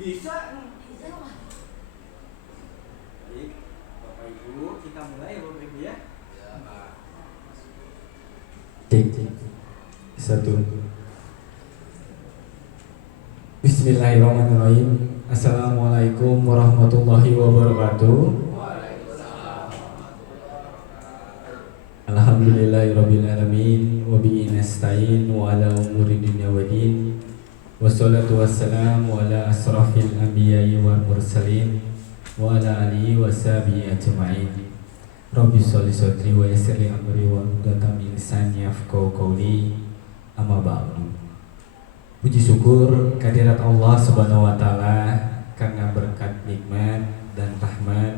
Bisa. Baik, Bapak Ibu, kita mulai ya Bapak Ibu ya. Cek. Satu. Bismillahirrahmanirrahim. Assalamualaikum warahmatullahi wabarakatuh. Alhamdulillahirabbil alamin wa bihi nasta'in wa ala umuri dunya waddin. Wassalatu wassalamu ala asrafil anbiya'i wal mursalin wa ala alihi wa sahbihi ajma'in. Rabbi sholli sadri wa yassir li amri wa hludatan min lisani yafqahu qawli. Amma ba'du. Puji syukur kehadirat Allah Subhanahu wa taala karena berkat nikmat dan rahmat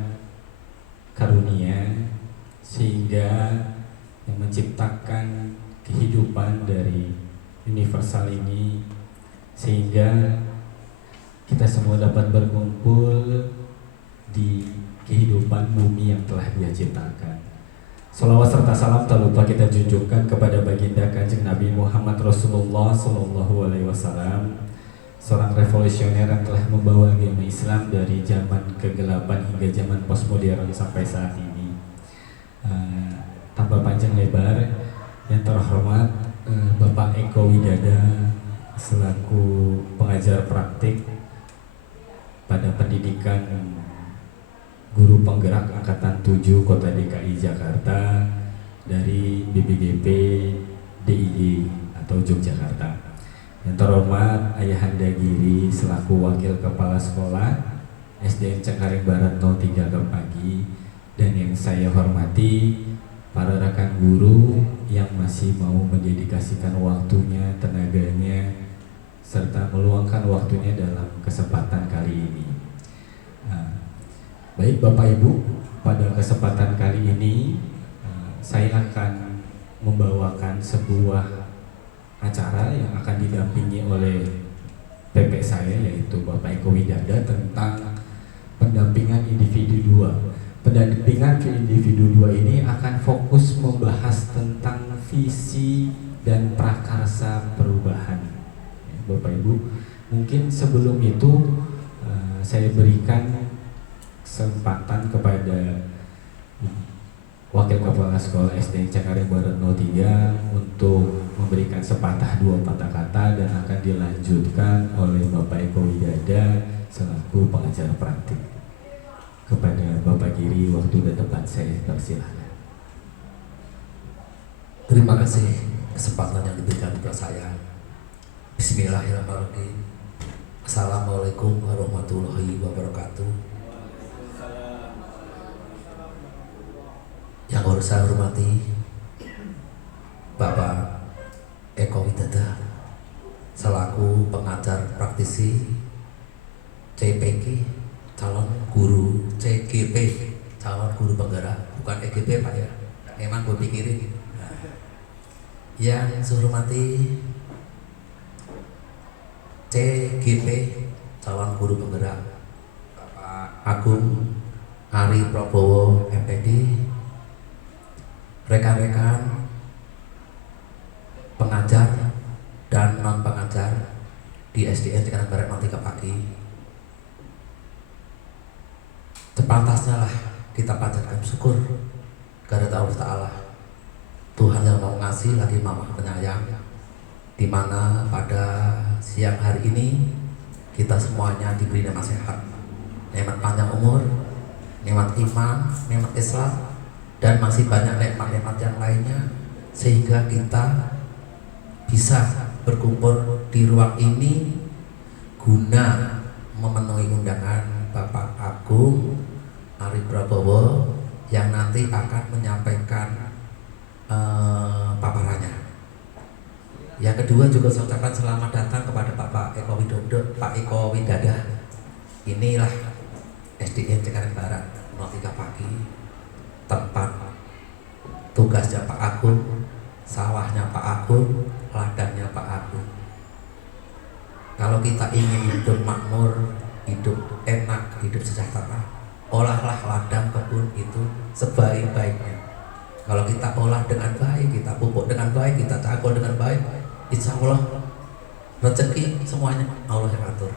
karunia sehingga yang menciptakan kehidupan dari universal ini, sehingga kita semua dapat berkumpul di kehidupan bumi yang telah Dia ciptakan. Salawat serta salam tak lupa kita junjungkan kepada baginda Kanjeng Nabi Muhammad Rasulullah Sallallahu Alaihi Wasallam, seorang revolusioner yang telah membawa agama Islam dari zaman kegelapan hingga zaman postmodern sampai saat ini. Tanpa panjang lebar, yang terhormat Bapak Eko Widada selaku pengajar praktik pada pendidikan guru penggerak Angkatan 7 Kota DKI Jakarta dari BBGP DIY atau Yogyakarta. Yang terhormat Ayahanda Giri selaku Wakil Kepala Sekolah SDN Cengkareng Barat 03 Kepagi, dan yang saya hormati para rekan guru yang masih mau mendedikasikan waktunya, tenaganya, serta meluangkan waktunya dalam kesempatan kali ini. Baik Bapak Ibu, pada kesempatan kali ini saya akan membawakan sebuah acara yang akan didampingi oleh PP saya, yaitu Bapak Eko Widada, tentang pendampingan individu 2. Pendampingan ke individu 2 ini akan fokus membahas tentang visi dan prakarsa perubahan. Bapak Ibu, mungkin sebelum itu saya berikan kesempatan kepada Wakil Kepala Sekolah SD Cengkareng Barat 03 untuk memberikan sepatah dua patah kata, dan akan dilanjutkan oleh Bapak Eko Widada selaku pengajar praktik. Kepada Bapak Giri, waktu dan tempat saya persilahkan. Terima kasih kesempatan yang diberikan kepada saya. Bismillahirrahmanirrahim. Assalamualaikum warahmatullahi wabarakatuh. Yang harus saya hormati Bapak Eko Widada selaku pengajar praktisi CPG, calon guru CG CGP, calon guru penggerak, bukan EGP Pak ya. Emang gue pikirin. Yang saya hormati CGP, calon guru penggerak, Bapak Agung Ari Prabowo MPD, rekan-rekan pengajar dan non pengajar di SDN Cikarang Barat 03 Pagi. Sepantasnya lah kita panjatkan syukur kepada Allah Ta'ala, Tuhan yang mau ngasih lagi Maha Penyayang, di mana pada siang hari ini kita semuanya diberi nikmat sehat, nikmat panjang umur, nikmat iman, nikmat Islam, dan masih banyak nikmat-nikmat yang lainnya, sehingga kita bisa berkumpul di ruang ini guna memenuhi undangan Bapak Agung Ari Prabowo yang nanti akan menyampaikan paparannya. Yang kedua juga saya ucapkan selamat datang kepada Bapak Eko Widodo, Pak Eko Widada. Inilah SDN Cikarang Barat 03 Pagi, tempat tugasnya Pak Agung, sawahnya Pak Agung, ladangnya Pak Agung. Kalau kita ingin hidup makmur, hidup enak, hidup sejahtera, olahlah ladang kebun itu sebaik-baiknya. Kalau kita olah dengan baik, kita pupuk dengan baik, kita cangkul dengan baik, insya Allah rezeki semuanya Allah yang atur.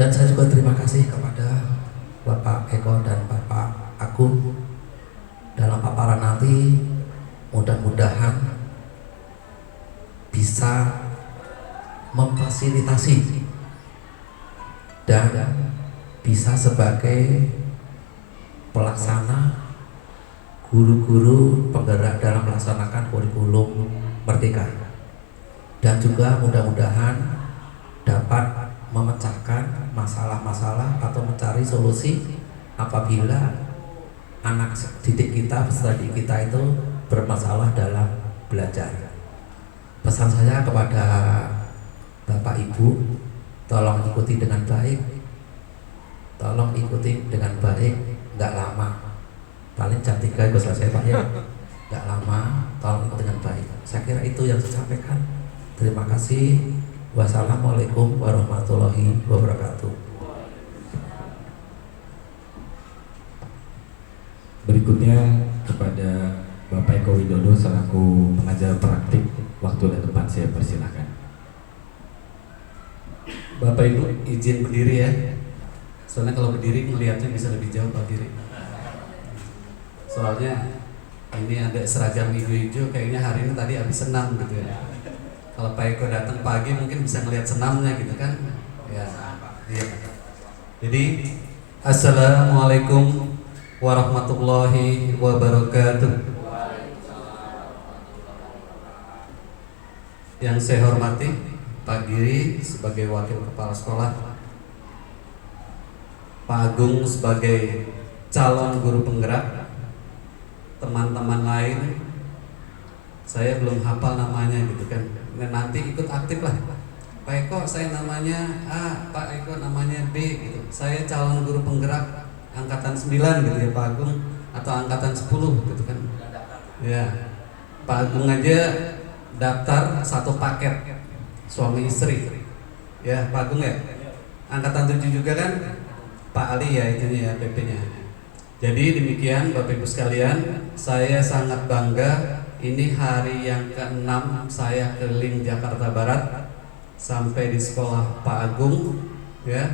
Dan saya juga terima kasih kepada Bapak Eko dan Bapak Agung dalam paparan nanti. Mudah-mudahan bisa memfasilitasi dan bisa sebagai pelaksana guru-guru penggerak dalam melaksanakan kurikulum Merdeka, dan juga mudah-mudahan dapat memecahkan masalah-masalah atau mencari solusi apabila anak didik kita, peserta didik kita itu bermasalah dalam belajar. Pesan saya kepada Bapak Ibu, tolong ikuti dengan baik, tolong ikuti dengan baik, nggak lama, paling jam 3 itu selesai Pak ya, nggak lama, tolong ikuti dengan baik. Saya kira itu yang saya sampaikan. Terima kasih. Wassalamualaikum warahmatullahi wabarakatuh. Berikutnya kepada Bapak Eko Widodo selaku pengajar praktik, waktu dan tempat saya persilahkan. Bapak Ibu izin berdiri ya, soalnya kalau berdiri melihatnya bisa lebih jauh Pak Diri. Soalnya ini ada seragam hijau-hijau, kayaknya hari ini tadi habis senam gitu ya. Kalau Pak Eko datang pagi mungkin bisa ngelihat senamnya gitu kan ya, iya. Jadi Assalamualaikum warahmatullahi wabarakatuh. Yang saya hormati Pak Giri sebagai Wakil Kepala Sekolah, Pak Agung sebagai calon guru penggerak, teman-teman lain, saya belum hafal namanya gitu kan. Nah, nanti ikut aktif lah. Pak Eko saya namanya A, Pak Eko namanya B gitu. Saya calon guru penggerak angkatan 9 gitu ya Pak Agung, atau angkatan 10 gitu kan. Ya. Pak Agung aja daftar satu paket suami istri. Ya, Pak Agung ya. Angkatan 7 juga kan? Pak Ali ya itunya ya PP-nya. Jadi demikian Bapak Ibu sekalian, saya sangat bangga. Ini hari yang ke-6 saya keliling Jakarta Barat sampai di sekolah Pak Agung ya.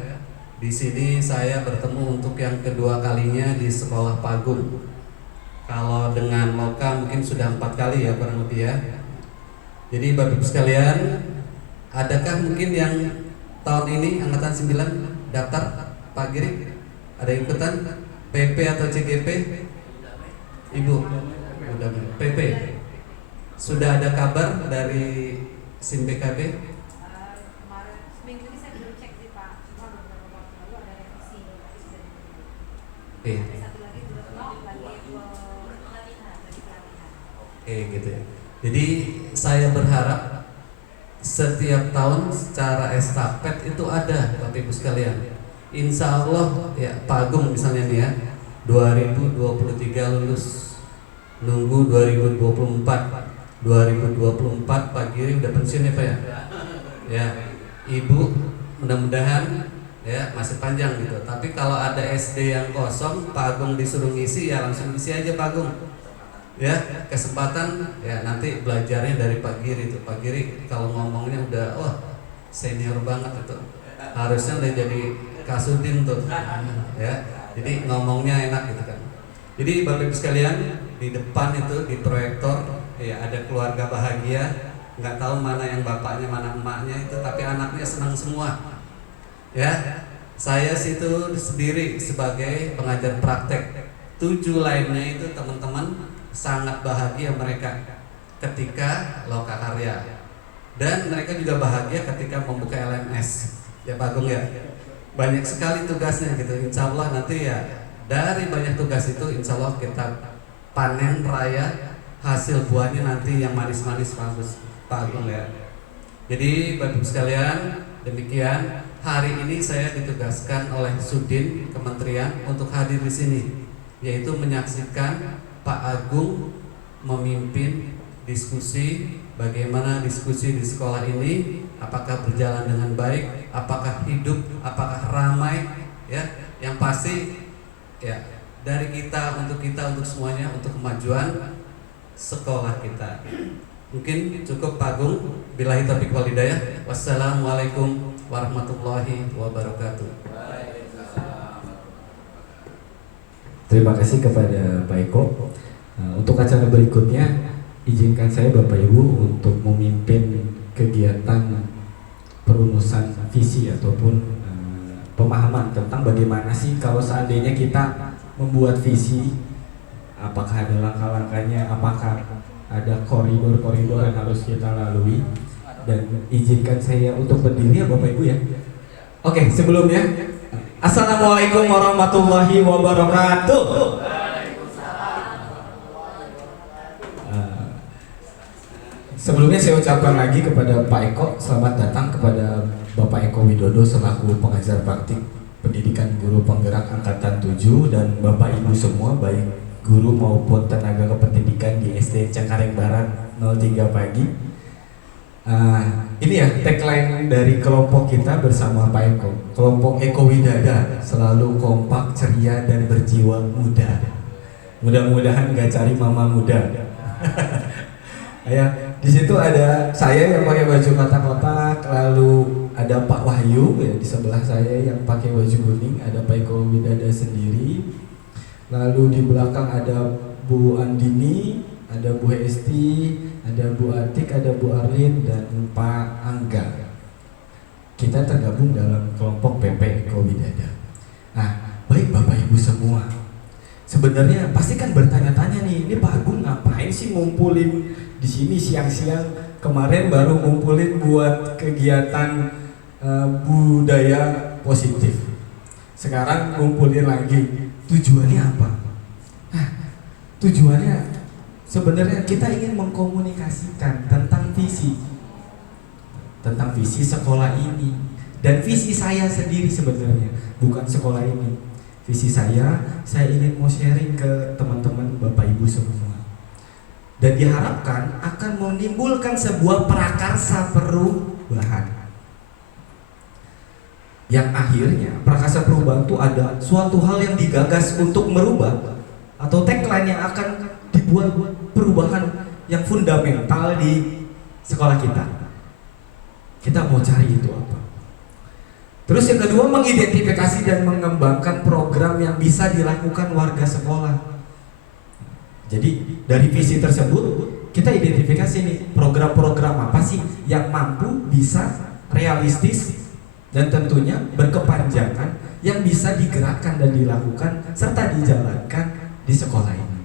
Di sini saya bertemu untuk yang kedua kalinya di sekolah Pak Agung. Kalau dengan Loka mungkin sudah 4 kali ya kurang lebih ya. Jadi Bapak Ibu sekalian, adakah mungkin yang tahun ini angkatan 9 daftar Pak Giri? Ada ikutan PP atau CGP? Ibu udah PP. Sudah ada kabar dari SIM BKB? Kemarin seminggu ini saya belum cek sih Pak, cuma beberapa waktu lalu ada revisi sudah Oke. ada satu lagi belum lagi pelatihan. Oke gitu ya. Jadi saya berharap setiap tahun secara estafet itu ada Bapak Ibu sekalian. insya Allah ya Pak Agung misalnya nih ya 2023 lulus, nunggu 2024 Pak Giri udah pensiun ya Pak ya Ibu mudah-mudahan ya masih panjang gitu. Tapi kalau ada SD yang kosong Pak Agung disuruh ngisi ya langsung isi aja Pak Agung ya, kesempatan ya nanti belajarnya dari Pak Giri itu. Pak Giri kalau ngomongnya udah wah senior banget itu, harusnya udah jadi Kasudin tuh ya, jadi ngomongnya enak gitu kan. Jadi Bapak Ibu sekalian, di depan itu di proyektor ya ada keluarga bahagia, nggak tahu mana yang bapaknya mana emaknya itu, tapi anaknya senang semua ya. Saya situ sendiri sebagai pengajar praktek, 7 lainnya itu teman-teman sangat bahagia mereka ketika lokakarya, dan mereka juga bahagia ketika membuka LMS ya Pak Agung ya. Banyak sekali tugasnya gitu, insya Allah nanti ya dari banyak tugas itu insya Allah kita panen raya hasil buahnya nanti yang manis-manis bagus Pak Agung ya. Jadi Bapak Ibu sekalian, demikian hari ini saya ditugaskan oleh Sudin Kementerian untuk hadir di sini, yaitu menyaksikan Pak Agung memimpin diskusi bagaimana diskusi di sekolah ini, apakah berjalan dengan baik, apakah hidup, apakah ramai ya. Yang pasti ya dari kita untuk semuanya, untuk kemajuan sekolah kita. Mungkin cukup Pak Agung. Billahi taufiq wal hidayah. Wassalamualaikum warahmatullahi wabarakatuh. Terima kasih kepada Pak Eko. Untuk acara berikutnya, izinkan saya Bapak Ibu untuk memimpin kegiatan perumusan visi ataupun pemahaman tentang bagaimana sih kalau seandainya kita membuat visi, apakah ada langkah-langkahnya, apakah ada koridor-koridor yang harus kita lalui. Dan izinkan saya untuk berdiri ya Bapak Ibu ya. Oke, sebelumnya Assalamualaikum warahmatullahi wabarakatuh. Sebelumnya saya ucapkan lagi kepada Pak Eko, selamat datang kepada Bapak Eko Widodo selaku pengajar praktik pendidikan guru penggerak angkatan 7 dan Bapak Ibu semua baik guru maupun tenaga kependidikan di SD Cengkareng Barat 03 pagi. Ini ya tagline dari kelompok kita bersama Pak Eko. Kelompok Eko Widada selalu kompak, ceria dan berjiwa muda. Mudah-mudahan gak cari mama muda. Ya, di situ ada saya yang pakai baju kotak-kotak, lalu ada Pak Wahyu ya di sebelah saya yang pakai baju kuning, ada Pak Eko Widada sendiri. Lalu di belakang ada Bu Andini, ada Bu Hesti, ada Bu Atik, ada Bu Arlin dan Pak Angga. Kita tergabung dalam kelompok PP Eko Widada. Nah, baik Bapak Ibu semua. Sebenarnya pasti kan bertanya-tanya nih, ini Pak Agung ngapain sih ngumpulin di sini siang-siang? Kemarin baru ngumpulin buat kegiatan budaya positif. Sekarang ngumpulin lagi. Tujuannya apa? Nah, tujuannya sebenarnya kita ingin mengkomunikasikan tentang visi sekolah ini dan visi saya sendiri sebenarnya, bukan sekolah ini. Visi saya ingin mau sharing ke teman-teman Bapak Ibu semua. Dan diharapkan akan menimbulkan sebuah prakarsa perubahan. Yang akhirnya prakarsa perubahan itu ada suatu hal yang digagas untuk merubah, atau tagline yang akan dibuat perubahan yang fundamental di sekolah kita. Kita mau cari itu apa? Terus yang kedua, mengidentifikasi dan mengembangkan program yang bisa dilakukan warga sekolah. Jadi dari visi tersebut kita identifikasi nih program-program apa sih yang mampu, bisa, realistis dan tentunya berkepanjangan yang bisa digerakkan dan dilakukan serta dijalankan di sekolah ini.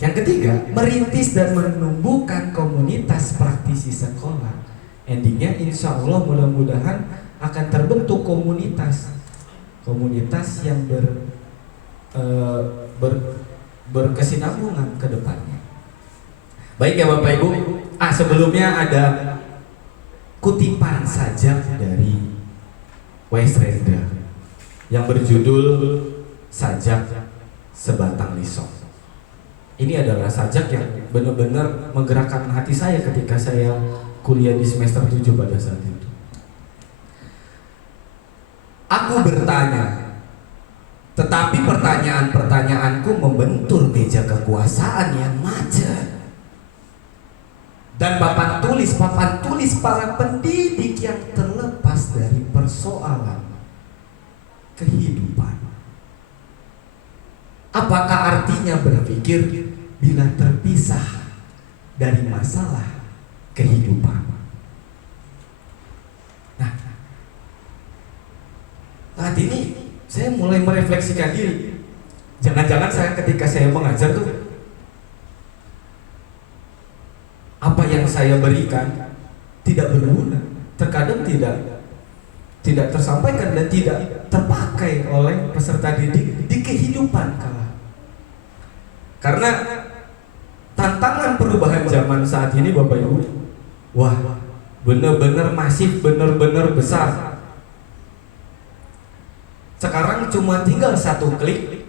Yang ketiga, merintis dan menumbuhkan komunitas praktisi sekolah. Endingnya insya Allah mudah-mudahan akan terbentuk komunitas yang berkesinambungan ke depannya. Baik ya Bapak Ibu, sebelumnya ada kutipan saja dari Wais Rendra yang berjudul Sajak Sebatang Lisok. Ini adalah sajak yang benar-benar menggerakkan hati saya ketika saya kuliah di semester 7 pada saat itu. Aku bertanya, tetapi pertanyaan-pertanyaanku membentur meja kekuasaan yang macet. Dan papan tulis para pendidik yang terlepas dari persoalan kehidupan. Apakah artinya berpikir bila terpisah dari masalah kehidupan? Nah, saat ini saya mulai merefleksikan diri. Jangan-jangan ketika saya mengajar tuh, apa yang saya berikan tidak berguna, terkadang tidak tersampaikan dan tidak terpakai oleh peserta didik di kehidupan kala. Karena tantangan perubahan zaman saat ini Bapak Ibu, wah benar-benar masif, benar-benar besar. Sekarang cuma tinggal satu klik.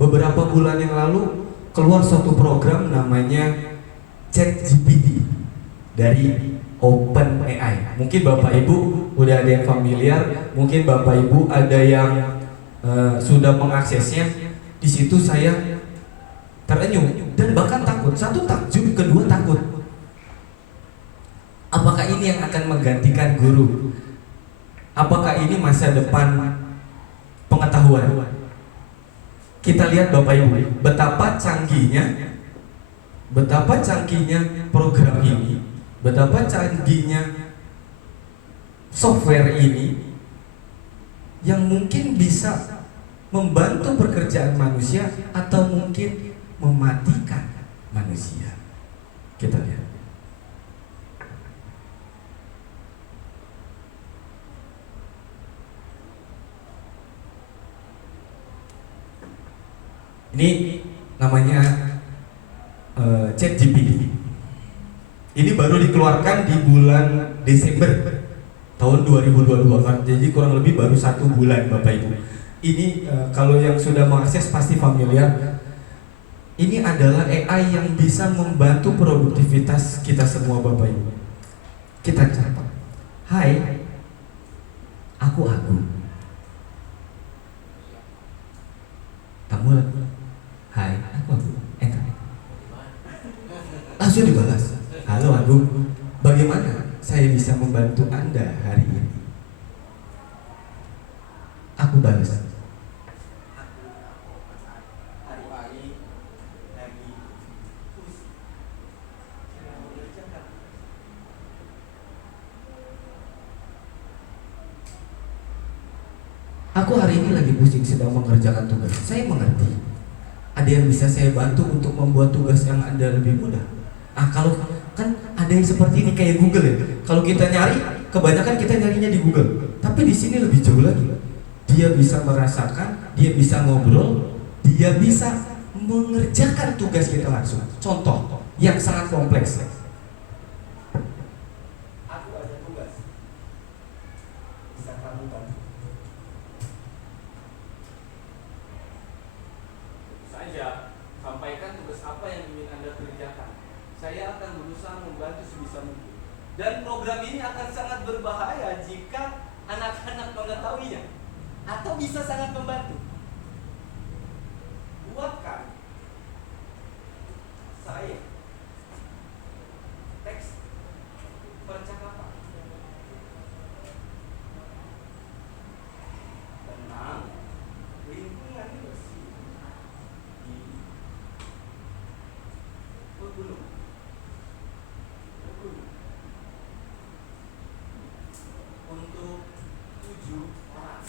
Beberapa bulan yang lalu keluar suatu program namanya ChatGPT dari OpenAI. Mungkin Bapak Ibu udah ada yang familiar, mungkin Bapak Ibu ada yang sudah mengaksesnya. Di situ saya terenyuh dan bahkan takut. Satu takjub, kedua takut. Apakah ini yang akan menggantikan guru? Apakah ini masa depan pengetahuan? Kita lihat Bapak Ibu, betapa canggihnya program ini, betapa canggihnya software ini yang mungkin bisa membantu pekerjaan manusia atau mungkin mematikan manusia. Kita lihat. Ini namanya ChatGPT. Ini baru dikeluarkan di bulan Desember tahun 2022 kan. Jadi kurang lebih baru 1 bulan Bapak Ibu. Ini kalau yang sudah mengakses pasti familiar. Ini adalah AI yang bisa membantu produktivitas kita semua Bapak Ibu. Kita catat. Hai, aku Agung. Kamu? Hai, aku Agung. Langsung dibalas. Halo Agung, bagaimana saya bisa membantu Anda hari ini? Aku balas. Aku hari ini lagi pusing sedang mengerjakan tugas. Saya mengerti. Ada yang bisa saya bantu untuk membuat tugas yang Anda lebih mudah. Kalau kan ada yang seperti ini kayak Google ya. Kalau kita nyari, kebanyakan kita nyarinya di Google. Tapi di sini lebih jauh lagi. Dia bisa merasakan, dia bisa ngobrol, dia bisa mengerjakan tugas kita langsung. Contoh yang sangat kompleks. Aku ada tugas. Bisa kamu bantu? Saja, sampaikan tugas apa yang ingin Anda kerjakan. Saya akan berusaha membantu sebisa mungkin. Dan program ini akan sangat berbahaya jika anak-anak mengetahuinya, atau bisa sangat membantu. Buatkan saya teks percakapan tentang lingkungan bersih di pegunungan. Untuk 7 orang.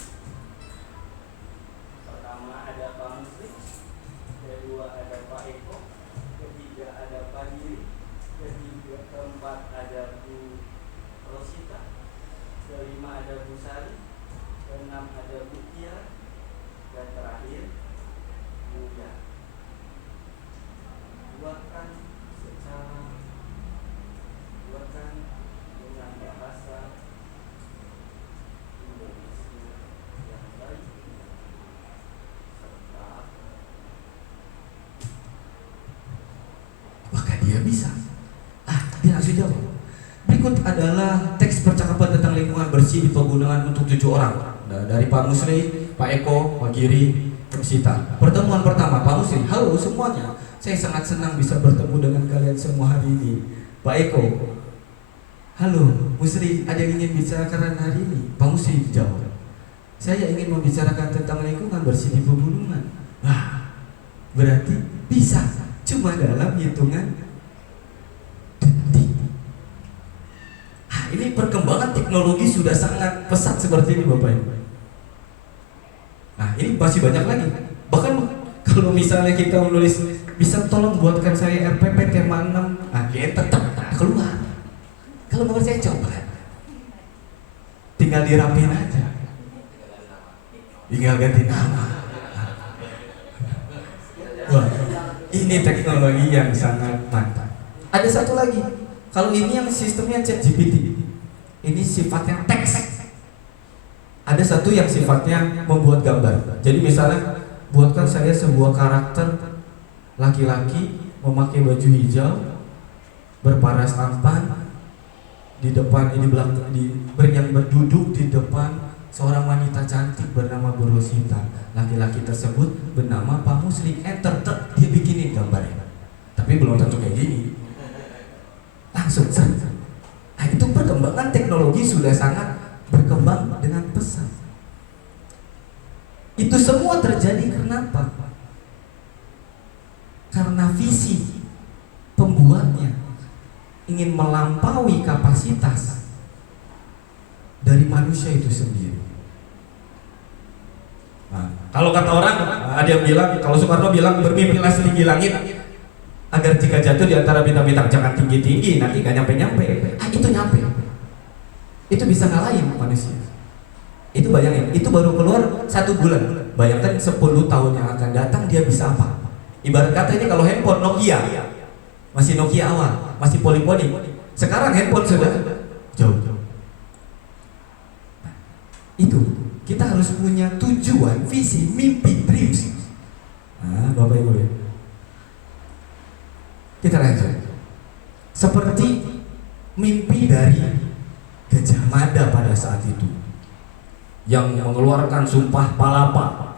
Pertama ada Pak Muslim, kedua ada Pak Eko, ketiga ada Pak Diri, keempat ada Bu Rosita, kelima ada Bu Sari, keenam ada Bu Tia, dan terakhir Bu Ya. Buatkan dengan bahasa bisa. Dia langsung jawab. Berikut adalah teks percakapan tentang lingkungan bersih di pegunungan untuk 7 orang. Dari Pak Musli, Pak Eko, Pak Giri, Pak Sita. Pertemuan pertama, Pak Musli, halo semuanya. Saya sangat senang bisa bertemu dengan kalian semua hari ini. Pak Eko, halo Musli, ada yang ingin bicarakan hari ini? Pak Musli jawab, saya ingin membicarakan tentang lingkungan bersih di pegunungan. Berarti bisa, cuma dalam hitungan detik. Ini perkembangan teknologi sudah sangat pesat seperti ini Bapak Ibu. Ini masih banyak lagi. Bahkan kalau misalnya kita menulis, bisa tolong buatkan saya RPP tema 6, dia tetap keluar. Kalau nomor saya coba, tinggal dirapiin aja, tinggal ganti nama. Wah, ini teknologi yang sangat mantap. Ada satu lagi, kalau ini yang sistemnya ChatGPT, ini sifatnya teks. Ada satu yang sifatnya membuat gambar. Jadi misalnya, buatkan saya sebuah karakter laki-laki memakai baju hijau, berparas tampan, di depan yang berduduk di depan seorang wanita cantik bernama Bu Rosita. Laki-laki tersebut bernama Pak Musli. Enter, dia bikinin gambarnya. Tapi belum tentu kayak gini. Langsung ser. Itu perkembangan teknologi sudah sangat berkembang dengan pesat. Itu semua terjadi kenapa? Karena visi pembuatnya ingin melampaui kapasitas dari manusia itu sendiri. Kalau kata orang, ada yang bilang, kalau Soekarno bilang bermimpilah setinggi langit agar jika jatuh di antara bintang-bintang jangan tinggi-tinggi, nanti gak nyampe-nyampe. Itu nyampe. Itu bisa ngalahin manusia. Itu bayangin, itu baru keluar 1 bulan. Bayangkan 10 tahun yang akan datang dia bisa apa? Ibarat kata ini kalau handphone Nokia, masih Nokia awal, masih polyphony. Sekarang handphone sudah jauh. Itu kita harus punya tujuan, visi, mimpi, dreams. Bapak Ibu ya. Kita lanjut. Seperti mimpi dari Gajah Mada pada saat itu, yang mengeluarkan sumpah palapa.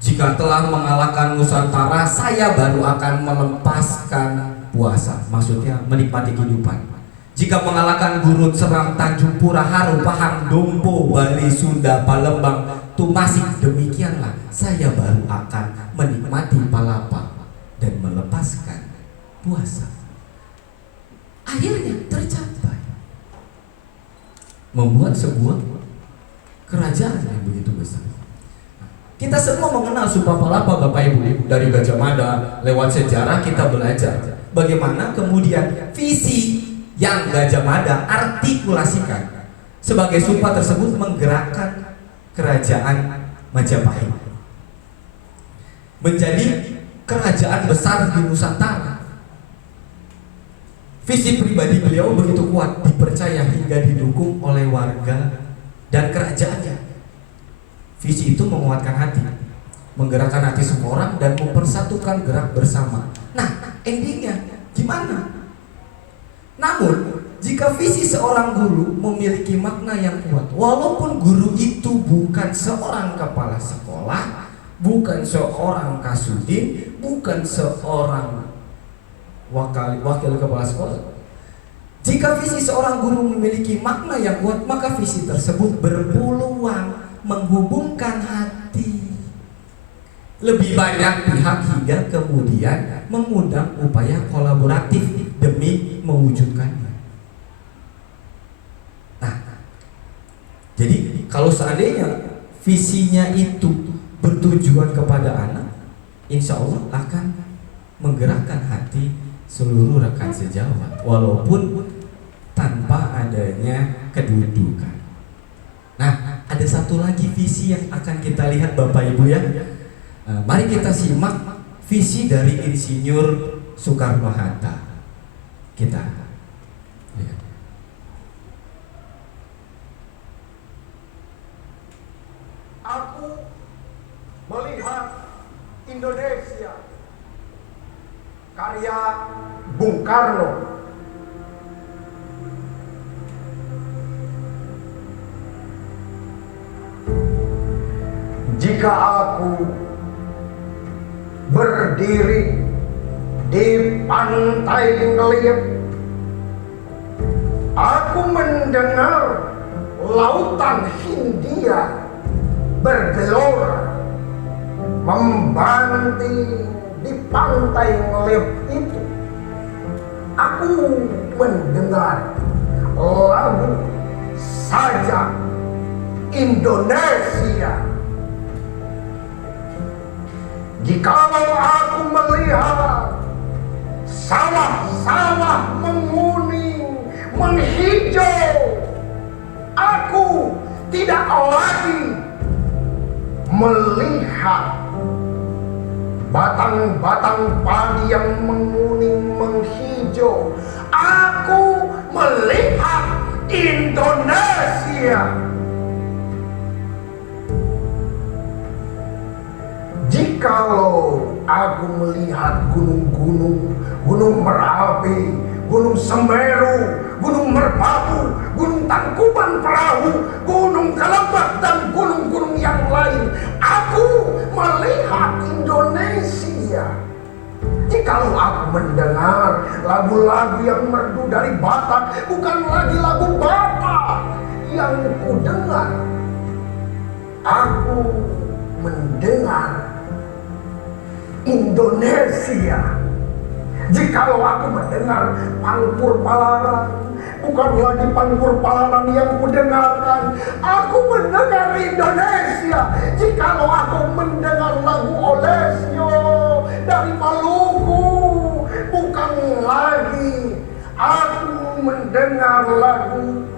Jika telah mengalahkan Nusantara, saya baru akan melepaskan puasa. Maksudnya menikmati kehidupan. Jika mengalahkan Gurun, Seram, Tanjung Pura, Haru, Pahang, Dompo, Bali, Sunda, Palembang, Tumasik, demikianlah saya baru akan menikmati palapa dan melepaskan puasa. Akhirnya tercapai. Membuat sebuah kerajaan yang begitu besar. Kita semua mengenal Sumpah Palapa Bapak Ibu. Dari Gajah Mada, lewat sejarah kita belajar bagaimana kemudian visi yang Gajah Mada artikulasikan sebagai sumpah tersebut menggerakkan kerajaan Majapahit menjadi kerajaan besar di Nusantara. Visi pribadi beliau begitu kuat, dipercaya hingga didukung oleh warga dan kerajaannya. Visi itu menguatkan hati, menggerakkan hati semua orang dan mempersatukan gerak bersama. Nah, endingnya gimana? Namun, jika visi seorang guru memiliki makna yang kuat, walaupun guru itu bukan seorang kepala sekolah, bukan seorang kasudin, bukan seorang wakil kepala sekolah. Jika visi seorang guru memiliki makna yang kuat, maka visi tersebut berpeluang menghubungkan hati lebih banyak pihak hingga kemudian mengundang upaya kolaboratif demi mewujudkannya. Nah, jadi kalau seandainya visinya itu bertujuan kepada anak, insya Allah akan menggerakkan hati seluruh rekan sejawat, walaupun tanpa adanya kedudukan. Nah, ada satu lagi visi yang akan kita lihat Bapak Ibu ya. Mari kita simak visi dari Insinyur Soekarno-Hatta. Kita lihat. Aku melihat Indonesia karya Bung Karno. Jika aku berdiri di pantai ngeliat, aku mendengar lautan Hindia bergelora membanting di pantai ngeliat itu. Aku mendengar lagu sajak Indonesia. Jikalau aku melihat sawah-sawah menguning, menghijau, aku tidak lagi melihat batang-batang padi yang menguning, menghijau. Aku melihat Indonesia. Jikalau aku melihat gunung-gunung, Gunung Merapi, Gunung Semeru, Gunung Merbabu, Gunung Tangkuban Perahu, Gunung Kelembak, dan gunung-gunung yang lain, aku melihat Indonesia. Jikalau aku mendengar lagu-lagu yang merdu dari Batak, bukan lagi lagu Batak yang kudengar, aku mendengar Indonesia. Jikalau aku mendengar Pangkur Palaran, bukan lagi Pangkur Palaran yang kudengarkan, aku mendengar Indonesia. Jikalau aku mendengar lagu Olesio dari Maluku, bukan lagi aku mendengar lagu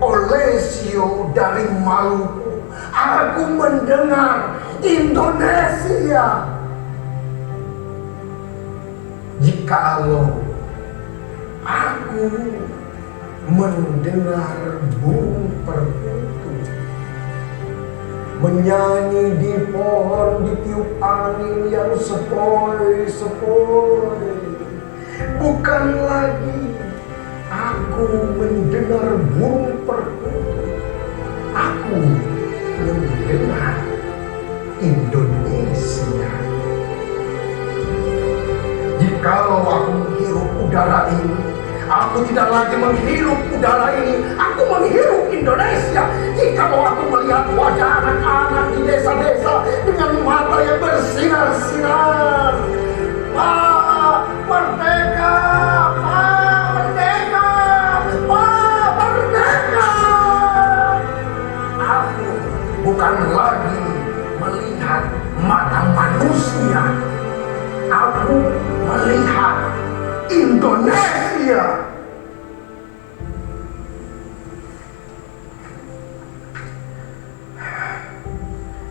Olesio dari Maluku, aku mendengar Indonesia. Jikalau aku mendengar burung perkutut menyanyi di pohon, ditiup angin yang sepoi-sepoi, bukan lagi aku mendengar burung perkutut, aku mendengar Indonesia. Jikalau aku menghirup udara ini, aku tidak lagi menghirup udara ini, aku menghirup Indonesia. Jikalau aku melihat wajah anak-anak di desa-desa dengan mata yang bersinar-sinar, Pak Merdeka, Pak Merdeka, Pak Merdeka, aku bukan lagi melihat mata manusia, aku melihat Indonesia.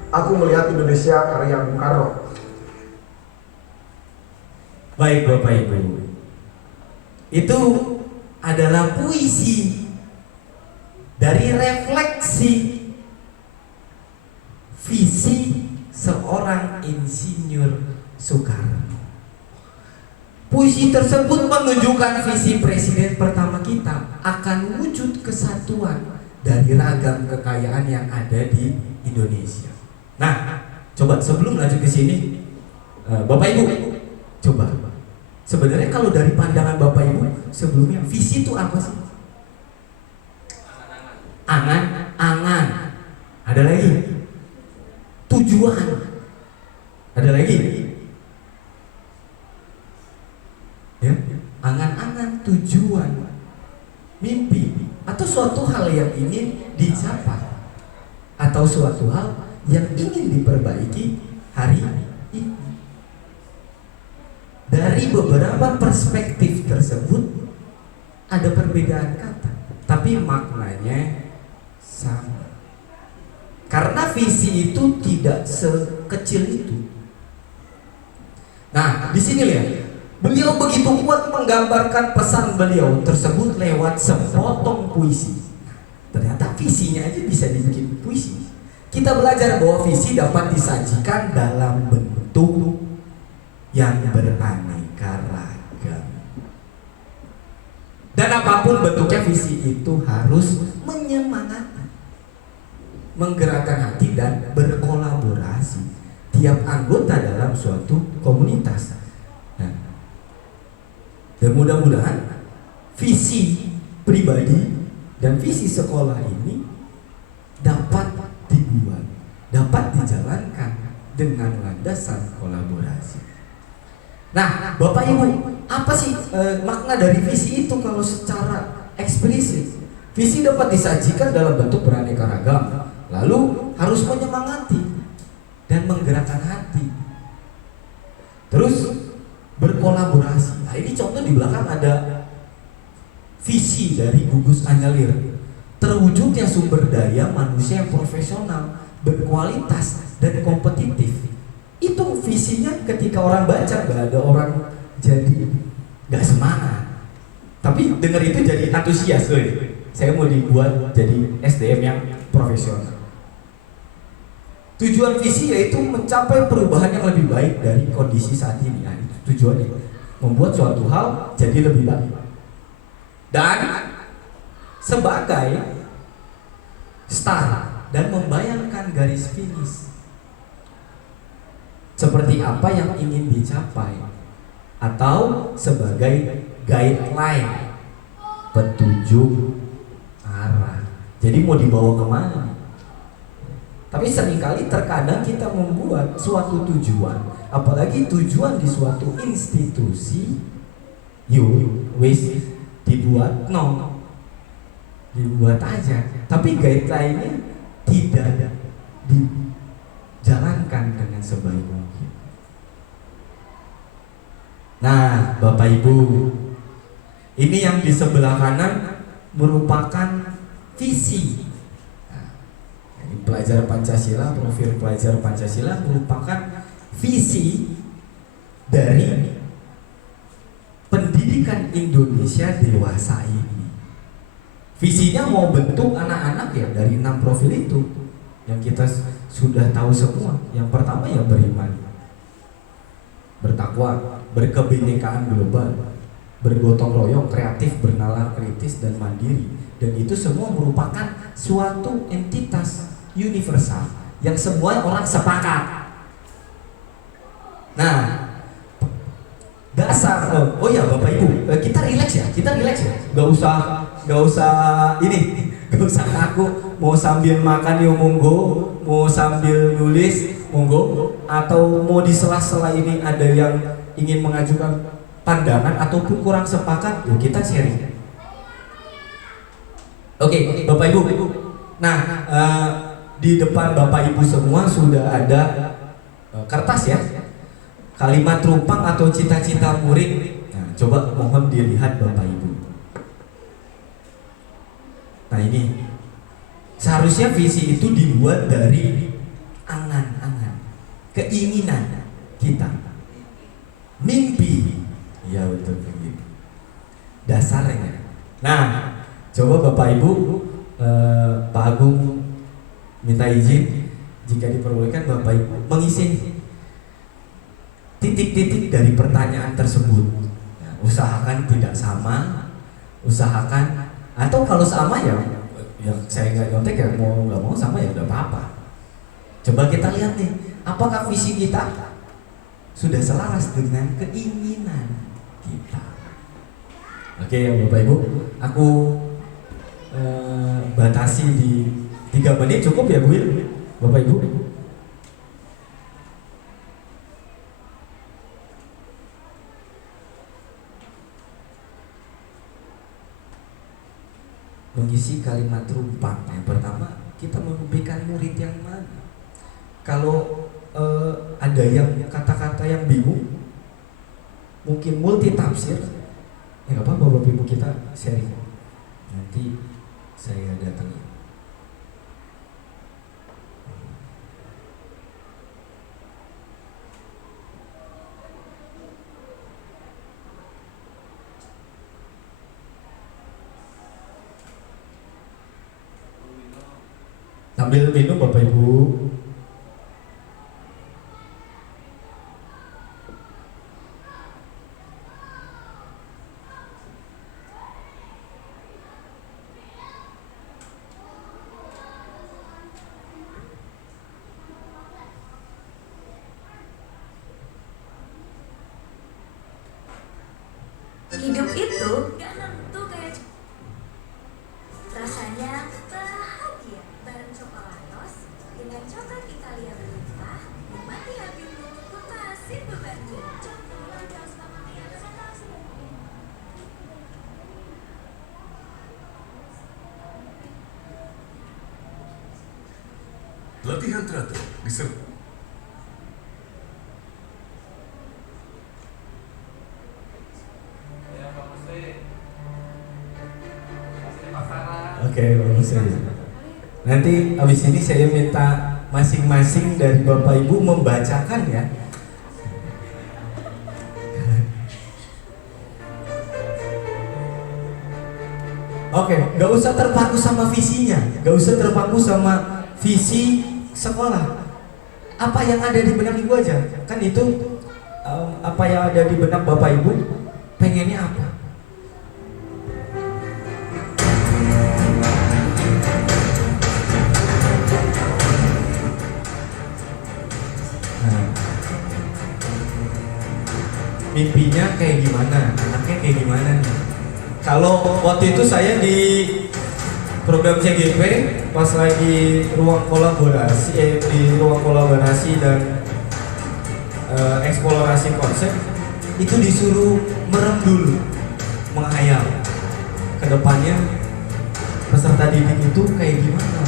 Aku melihat Indonesia karya Bung Karno. Baik Bapak Ibu, itu adalah puisi dari refleksi visi seorang insinyur Soekarno. Puisi tersebut menunjukkan visi presiden pertama kita akan wujud kesatuan dari ragam kekayaan yang ada di Indonesia. Nah, coba sebelum lanjut ke sini, Bapak Ibu, coba sebenarnya kalau dari pandangan Bapak Ibu sebelumnya visi itu apa sih? Angan. Ada lagi? Tujuan. Ada lagi? Ya, angan-angan, tujuan, mimpi, atau suatu hal yang ingin dicapai, atau suatu hal yang ingin diperbaiki hari ini. Dari beberapa perspektif tersebut ada perbedaan kata, tapi maknanya sama. Karena visi itu tidak sekecil itu. Nah, di sini lihat. Beliau begitu kuat menggambarkan pesan beliau tersebut lewat sepotong puisi. Ternyata visinya aja bisa dibikin puisi. Kita belajar bahwa visi dapat disajikan dalam bentuk yang beraneka. visi itu harus menyemangati, menggerakkan hati dan berkolaborasi tiap anggota dalam suatu komunitas. Nah, dan mudah-mudahan visi pribadi dan visi sekolah ini dapat dibuat, dapat dijalankan dengan landasan kolaborasi. Nah, Bapak Ibu, apa sih makna dari visi itu kalau secara eksplisit? Visi dapat disajikan dalam bentuk beraneka ragam, lalu harus menyemangati dan menggerakkan hati. Terus berkolaborasi. Nah, ini contoh di belakang ada visi dari Gugus Anyelir. Terwujudnya sumber daya manusia yang profesional, berkualitas dan kompetitif. Itu visinya ketika orang baca, gak ada orang jadi gak semangat, tapi dengar itu jadi antusias. Saya mau dibuat jadi SDM yang profesional. Tujuan visi yaitu mencapai perubahan yang lebih baik dari kondisi saat ini. Nah, itu tujuannya, membuat suatu hal jadi lebih baik. Dan sebagai start dan membayangkan garis finish, seperti apa yang ingin dicapai, atau sebagai guideline, petunjuk arah. Jadi mau dibawa kemana? Tapi seringkali terkadang kita membuat suatu tujuan, apalagi tujuan di suatu institusi, wis dibuat dibuat aja, tapi guideline-nya tidak dijalankan dengan sebaik mungkin. Nah, Bapak Ibu, ini yang di sebelah kanan merupakan visi. Nah, ini pelajar Pancasila, profil pelajar Pancasila merupakan visi dari pendidikan Indonesia dewasa ini. Visinya mau bentuk anak-anak ya dari 6 profil itu yang kita sudah tahu semua. Yang pertama ya beriman, bertakwa, berkebinekaan global, bergotong royong, kreatif, bernalar kritis dan mandiri. Dan itu semua merupakan suatu entitas universal yang semua orang sepakat. Nah, dasar oh ya Bapak Ibu, kita relax ya, gak usah ini, gak usah kaku. Mau sambil makan ya monggo, mau sambil nulis monggo, atau mau di sela-sela ini ada yang ingin mengajukan pandangan ataupun kurang sepakat, yuk kita sharing. Oke, Bapak Ibu. Nah, di depan Bapak Ibu semua sudah ada kertas ya, kalimat rumpang atau cita-cita murid. Nah, coba mohon dilihat Bapak Ibu. Nah, ini seharusnya visi itu dibuat dari angan-angan, keinginan kita, mimpi. Ya betul begitu dasarnya. Nah, coba Bapak Ibu, Pak Agung minta izin jika diperbolehkan Bapak Ibu mengisi titik-titik dari pertanyaan tersebut. Nah, usahakan tidak sama, usahakan, atau kalau sama ya saya nggak nyontek ya, mau nggak mau sama ya udah apa-apa. Coba kita lihat nih, apakah visi kita sudah selaras dengan keinginan kita. Oke ya Bapak Ibu, aku batasi di 3 menit cukup ya Bu, Bapak Ibu. Mengisi kalimat rumpang. Yang pertama, kita memimpikan murid yang mana? Kalau ada yang kata-kata yang bingung, mungkin multi tafsir, ya nggak apa-apa Bapak Ibu, kita sharing. Nanti saya datangi. Sambil minum Bapak Ibu. Hidup itu gak nentu kayak rasanya bahagia bareng Coklatos dengan coklat Italia berlimpah, nikmati hatimu, lepasin bebanmu. Coklatos mamamia presentasi. Latihan teratur disertai Oke, bagus ya. Nanti abis ini saya minta masing-masing dari Bapak Ibu membacakan ya. Oke, gak usah terpaku sama visinya, gak usah terpaku sama visi sekolah. Apa yang ada di benak Ibu aja, kan itu apa yang ada di benak Bapak Ibu, pengennya apa? Mimpinya kayak gimana, anaknya kayak gimana nih. Kalau waktu itu saya di program CGP pas lagi ruang kolaborasi dan eksplorasi konsep, itu disuruh merem dulu, menghayal kedepannya peserta didik itu kayak gimana.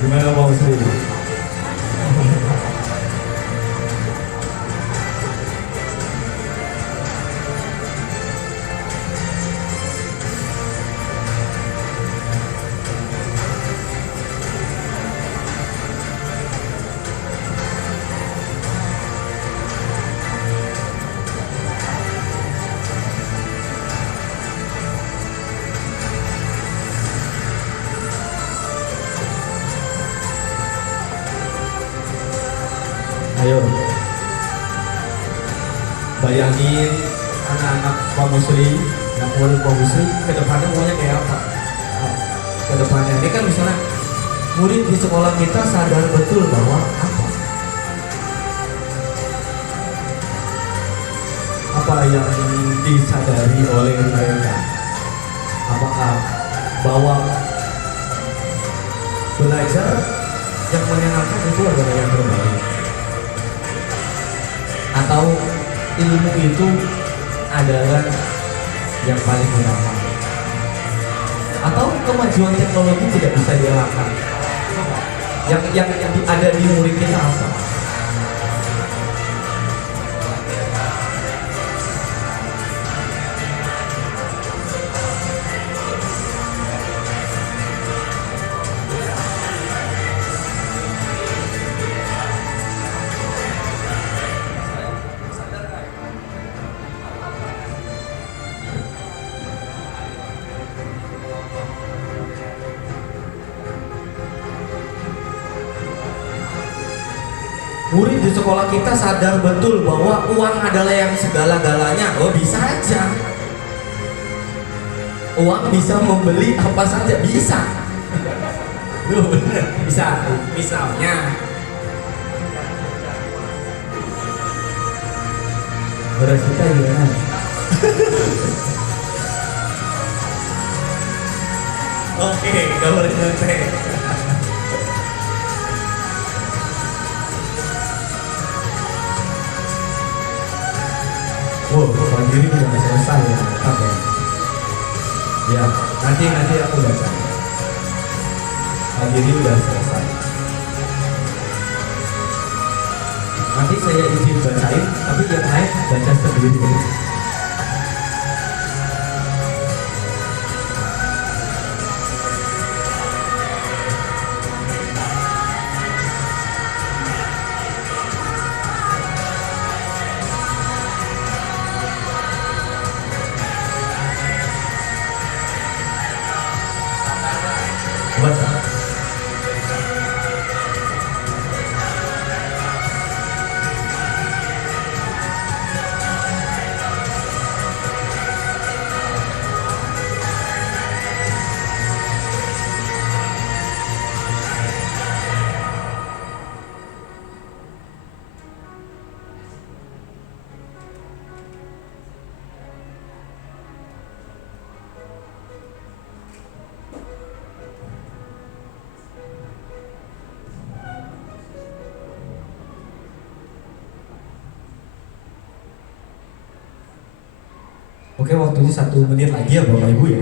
Gimana Pak Musri? Ayo, bayangin anak-anak Pak Musri, anak murid Pak Musri, ke depannya maunya kayak apa? Ke depannya, ini kan misalnya murid di sekolah kita sadar betul bahwa apa yang disadari oleh mereka? Apakah bahwa belajar yang menyenangkan itu adalah yang terbaik? Atau ilmu itu adalah yang paling utama? Atau kemajuan teknologi tidak bisa dielakkan? Yang ada di murid kita apa? Murid di sekolah kita sadar betul bahwa uang adalah yang segala-galanya. Oh, bisa aja. Uang bisa membeli apa saja, bisa. Loh, bener, bisa. Misalnya beras kita gimana? Oke, gak boleh nyontek. Wow, Mandiri udah selesai ya, tetap ya. Ya, nanti aku baca. Mandiri udah selesai. Nanti saya izin bacain, tapi yang lain baca sendiri. Oke, waktunya 1 menit lagi ya Bapak Ibu ya.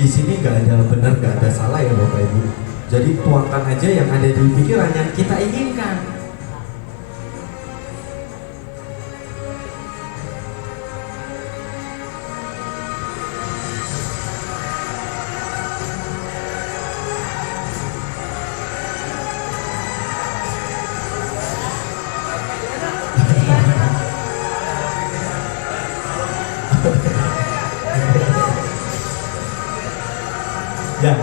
Di sini nggak ada benar, nggak ada salah ya Bapak Ibu. Jadi tuangkan aja yang ada di pikiran yang kita inginkan. Ya,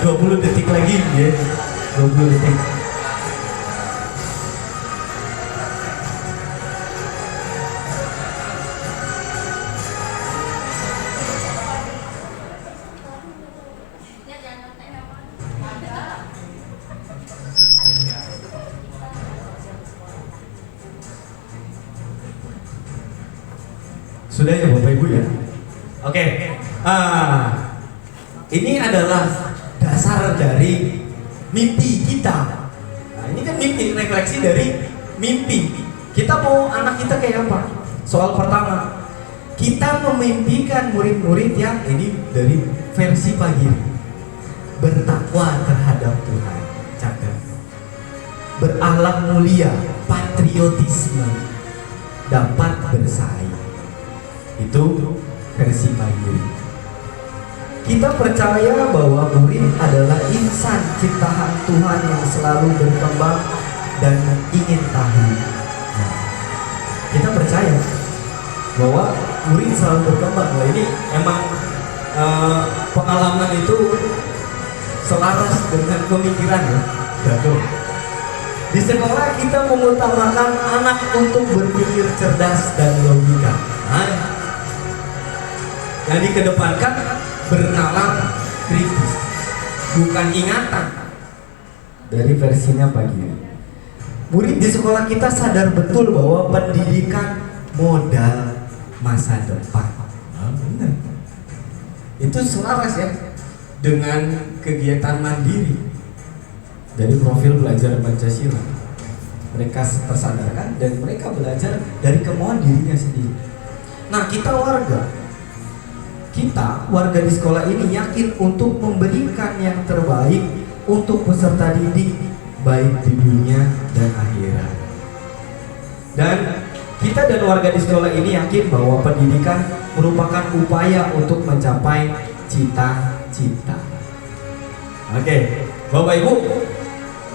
20 detik lagi ya. 20 detik. Sudah ya Bapak Ibu ya. Oke. Ini adalah dasar dari mimpi kita. Nah, ini kan mimpi, refleksi dari mimpi. Kita mau anak kita kayak apa? Soal pertama, kita memimpikan murid-murid yang ini dari versi pagi, bertakwa terhadap Tuhan, catat, berakhlak mulia, patriotisme, dapat bersaing. Itu versi pagi. Kita percaya bahwa murid adalah insan ciptaan Tuhan yang selalu berkembang dan ingin tahu. Nah, kita percaya bahwa murid selalu berkembang. Nah, ini emang pengalaman itu selaras dengan pemikiran ya. Betul. Di sekolah kita mengutamakan anak untuk berpikir cerdas dan logika. Nah, yang dikedepankan bernalar kritis, bukan ingatan. Dari versinya pagi. Murid di sekolah kita sadar betul bahwa pendidikan modal masa depan. Nah, benar. Itu selaras ya dengan kegiatan mandiri dari profil belajar Pancasila. Mereka tersadarkan dan mereka belajar dari kemauan dirinya sendiri. Nah, kita warga di sekolah ini yakin untuk memberikan yang terbaik untuk peserta didik, baik di dunia dan akhirat. Dan kita dan warga di sekolah ini yakin bahwa pendidikan merupakan upaya untuk mencapai cita-cita. Oke, Bapak Ibu,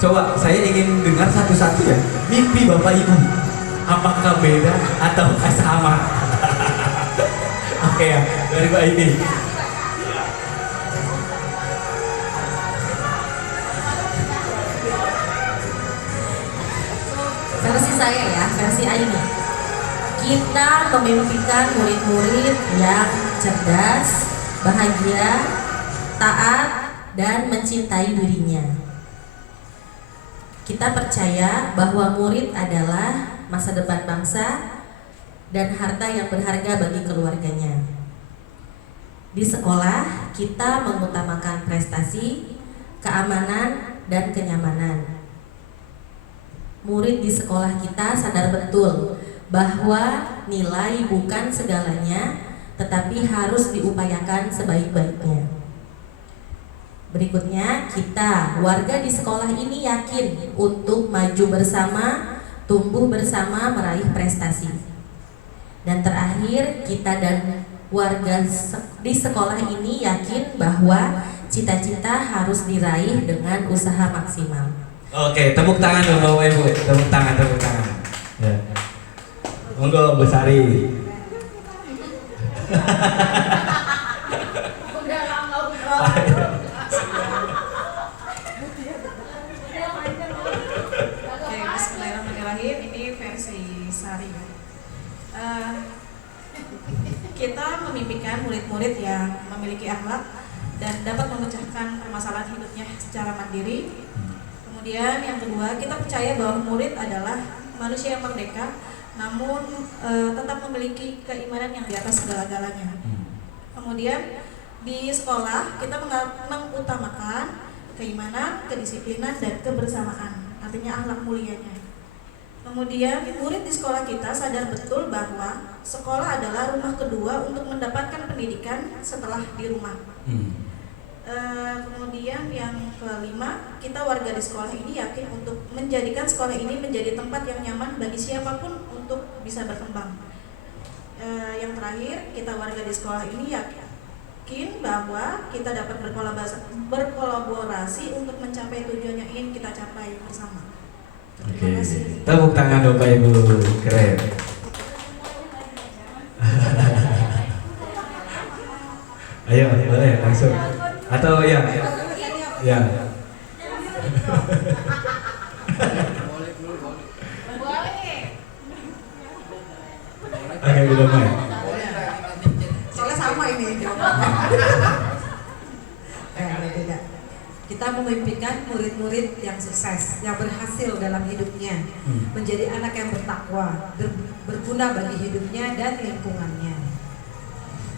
coba saya ingin dengar satu-satu ya, mimpi Bapak Ibu. Apakah beda atau sama? Oke ya, dari Pak ini. Versi saya ya, versi Aini. Kita memimpikan murid-murid yang cerdas, bahagia, taat, dan mencintai dirinya. Kita percaya bahwa murid adalah masa depan bangsa dan harta yang berharga bagi keluarganya. Di sekolah, kita mengutamakan prestasi, keamanan, dan kenyamanan. Murid di sekolah kita sadar betul bahwa nilai bukan segalanya, tetapi harus diupayakan sebaik-baiknya. Berikutnya, kita warga di sekolah ini yakin untuk maju bersama, tumbuh bersama, meraih prestasi. Dan terakhir, kita dan warga di sekolah ini yakin bahwa cita-cita harus diraih dengan usaha maksimal. Oke, tepuk tangan dong Bapak Ibu. Tepuk tangan. Ya. Monggo Bu Sari. Oke, bismillahirrahmanirrahim. Ini versi Sari. Kita memimpikan murid-murid yang memiliki akhlak dan dapat memecahkan permasalahan hidupnya secara mandiri. Kemudian yang kedua, kita percaya bahwa murid adalah manusia yang merdeka, namun tetap memiliki keimanan yang di atas segala-galanya. Kemudian di sekolah kita mengutamakan keimanan, kedisiplinan, dan kebersamaan, artinya akhlak mulianya. Kemudian murid di sekolah kita sadar betul bahwa sekolah adalah rumah kedua untuk mendapatkan pendidikan setelah di rumah. Kemudian yang kelima, kita warga di sekolah ini yakin untuk menjadikan sekolah ini menjadi tempat yang nyaman bagi siapapun untuk bisa berkembang. Yang terakhir, kita warga di sekolah ini yakin bahwa kita dapat berkolaborasi untuk mencapai tujuan yang ingin kita capai bersama. Terima kasih. Tepuk tangan Bapak Ibu. Keren. Ayo, boleh langsung. Atau ya. Ya. Oke, udah main. Soalnya sama ini. Beda. Kita memimpikan murid-murid yang sukses, yang berhasil dalam hidupnya, menjadi anak yang bertakwa, berguna bagi hidupnya dan lingkungannya.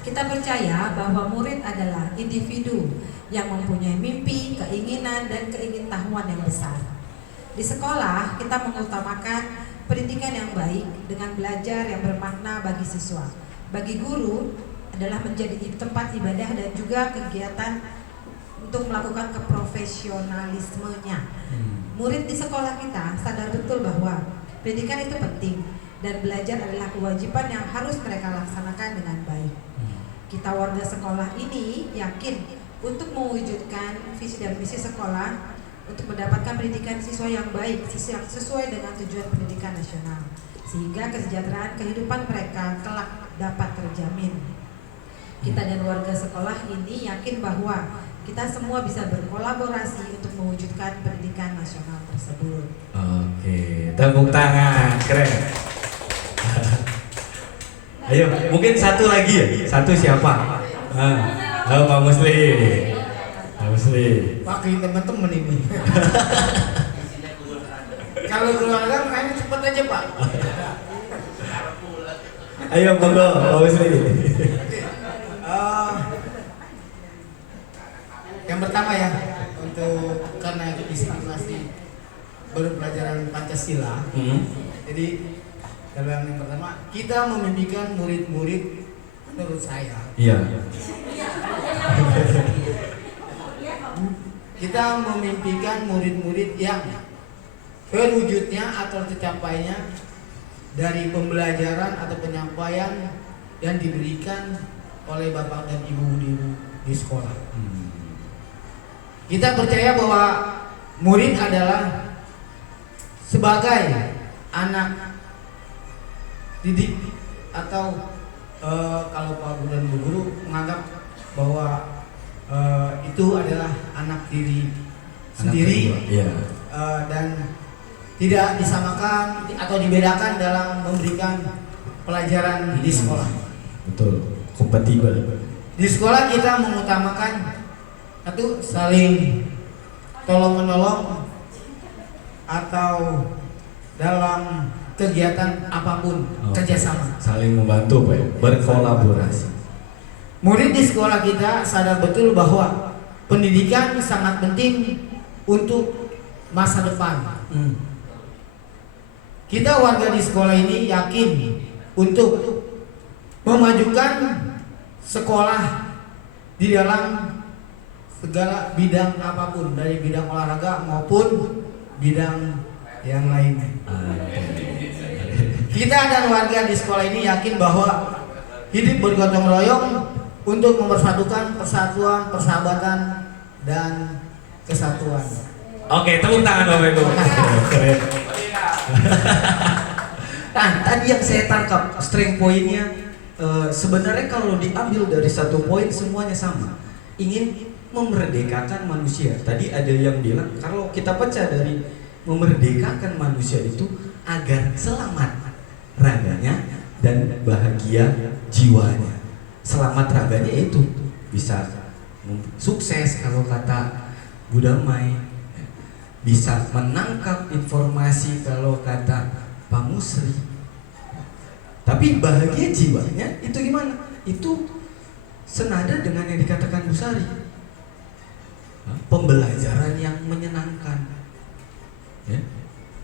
Kita percaya bahwa murid adalah individu yang mempunyai mimpi, keinginan, dan keingintahuan yang besar. Di sekolah, kita mengutamakan pendidikan yang baik dengan belajar yang bermakna bagi siswa. Bagi guru adalah menjadi tempat ibadah dan juga kegiatan untuk melakukan keprofesionalismenya. Murid di sekolah kita sadar betul bahwa pendidikan itu penting dan belajar adalah kewajiban yang harus mereka laksanakan dengan baik. Kita warga sekolah ini yakin untuk mewujudkan visi dan misi sekolah untuk mendapatkan pendidikan siswa yang baik, yang sesuai dengan tujuan pendidikan nasional, sehingga kesejahteraan kehidupan mereka kelak dapat terjamin. Kita dan warga sekolah ini yakin bahwa kita semua bisa berkolaborasi untuk mewujudkan pendidikan nasional tersebut. Oke, tepuk tangan, keren. Ayo, mungkin satu lagi ya. Satu siapa? Halo Pak Musli. Pak Musli. Pakai teman-teman ini. Kalau keluarga kayaknya cepet aja Pak. Ayo monggo Pak Musli. Yang pertama ya, untuk karena di sini masih baru pelajaran Pancasila. Jadi kalau yang pertama, kita memimpikan murid-murid menurut saya. Iya. Kita memimpikan murid-murid yang terwujudnya atau tercapainya dari pembelajaran atau penyampaian yang diberikan oleh Bapak dan Ibu di sekolah. Kita percaya bahwa murid adalah sebagai anak didik atau kalau Pak Guru dan Bu Guru menganggap bahwa itu adalah anak diri sendiri, dan tidak disamakan atau dibedakan dalam memberikan pelajaran di sekolah. Betul, kompatibel. Di sekolah kita mengutamakan satu, saling tolong menolong atau dalam kegiatan apapun, kerjasama, saling membantu Pak, berkolaborasi. Murid di sekolah kita sadar betul bahwa pendidikan sangat penting untuk masa depan. Kita warga di sekolah ini yakin untuk memajukan sekolah di dalam segala bidang apapun, dari bidang olahraga maupun bidang yang lain. Kita dan warga di sekolah ini yakin bahwa hidup bergotong royong untuk mempersatukan persatuan, persahabatan, dan kesatuan. Oke, tepuk tangan Bapak Ibu. Keren. Nah, tadi yang saya tangkap strength pointnya sebenarnya kalau diambil dari satu poin semuanya sama. Ingin memerdekakan manusia. Tadi ada yang bilang kalau kita baca dari memerdekakan manusia itu agar selamat raganya dan bahagia jiwanya. Selamat raganya itu bisa sukses kalau kata Bu Damai, bisa menangkap informasi kalau kata Pak Musri. Tapi bahagia jiwanya itu gimana? Itu senada dengan yang dikatakan Bu Sari. Pembelajaran yang menyenangkan. Ya.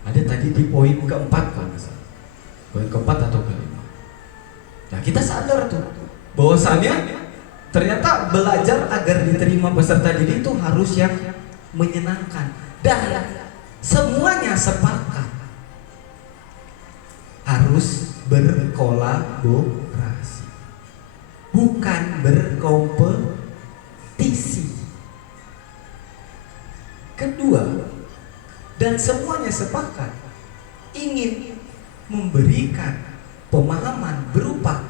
Ada tadi di poin keempat kalau misalnya. Poin keempat atau kelima. Nah kita sadar tuh bahwasannya ternyata belajar agar diterima peserta didik itu harus yang menyenangkan. Dan semuanya sepakat harus berkolaborasi, bukan berkompetisi. Kedua, dan semuanya sepakat ingin memberikan pemahaman berupa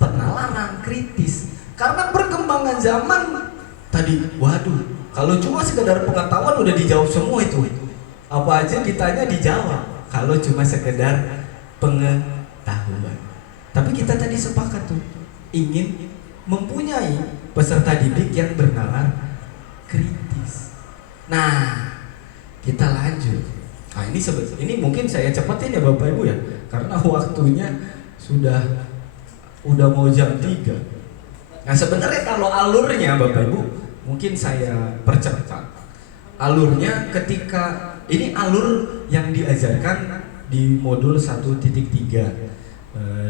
penalaran kritis. Karena perkembangan zaman tadi, waduh, kalau cuma sekedar pengetahuan udah dijawab semua itu. Apa aja ditanya dijawab. Kalau cuma sekedar pengetahuan. Tapi kita tadi sepakat tuh ingin mempunyai peserta didik yang bernalar kritis. Nah, kita lanjut. Nah, ini mungkin saya cepetin ya Bapak Ibu ya, karena waktunya udah mau jam 3. Nah, sebenarnya kalau alurnya Bapak Ibu mungkin saya percepat. Alurnya ketika ini alur yang diajarkan di modul 1.3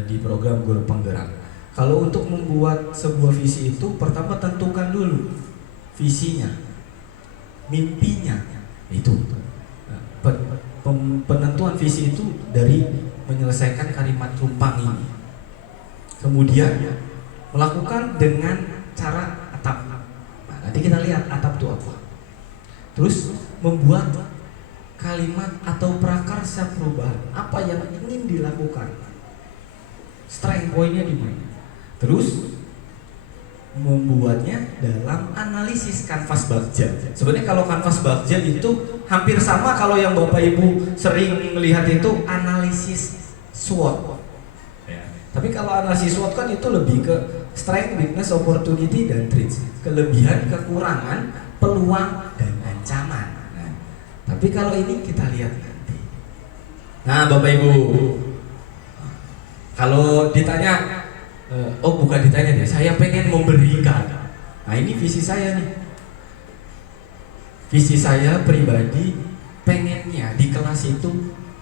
di program Guru Penggerak. Kalau untuk membuat sebuah visi itu pertama tentukan dulu visinya, mimpinya. Itu penentuan visi itu dari menyelesaikan kalimat tumpang ini. Kemudian melakukan dengan cara atap. Nah, nanti kita lihat atap itu apa. Terus membuat kalimat atau prakarsa perubahan, apa yang ingin dilakukan, strength point-nya di mana. Terus membuatnya dalam analisis kanvas bagja. Sebenarnya kalau kanvas bagja itu hampir sama kalau yang Bapak Ibu sering melihat itu analisis SWOT. Ya. Tapi kalau analisis SWOT kan itu lebih ke strength, weakness, opportunity, dan threats. Kelebihan, kekurangan, peluang, dan ancaman. Tapi kalau ini kita lihat nanti. Nah Bapak Ibu, kalau ditanya, oh bukan ditanya deh, saya pengen memberikan. Nah ini visi saya nih. Visi saya pribadi pengennya di kelas itu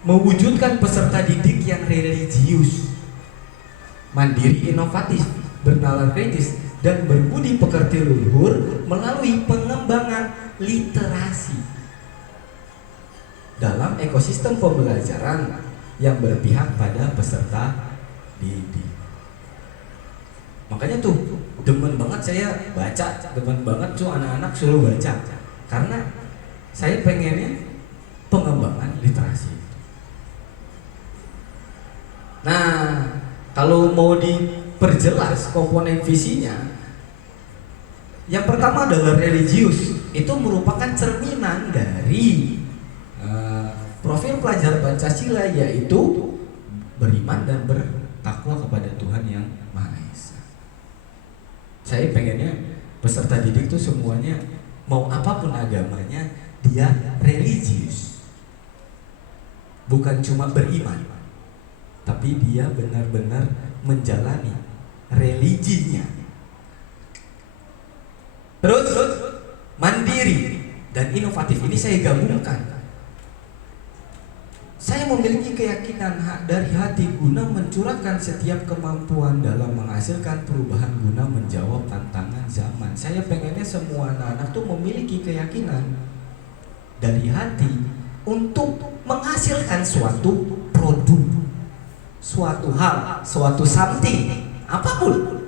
mewujudkan peserta didik yang religius, mandiri, inovatif, bernalar kritis, dan berbudi pekerti luhur melalui pengembangan literasi dalam ekosistem pembelajaran yang berpihak pada peserta didik. Makanya tuh demen banget saya baca, demen banget tuh anak-anak suruh baca, karena saya pengennya pengembangan literasi. Nah, kalau mau diperjelas komponen visinya, yang pertama adalah religius. Itu merupakan cerminan dari profil pelajar Pancasila, yaitu beriman dan bertakwa kepada Tuhan yang Maha Esa. Saya pengennya peserta didik itu semuanya mau apapun agamanya dia religius, bukan cuma beriman, tapi dia benar-benar menjalani religinya. Terus mandiri dan inovatif ini saya gabungkan. Saya memiliki keyakinan dari hati guna mencurahkan setiap kemampuan dalam menghasilkan perubahan guna menjawab tantangan zaman. Saya pengennya semua anak-anak tuh memiliki keyakinan dari hati untuk menghasilkan suatu produk. suatu hal, suatu something, apapun,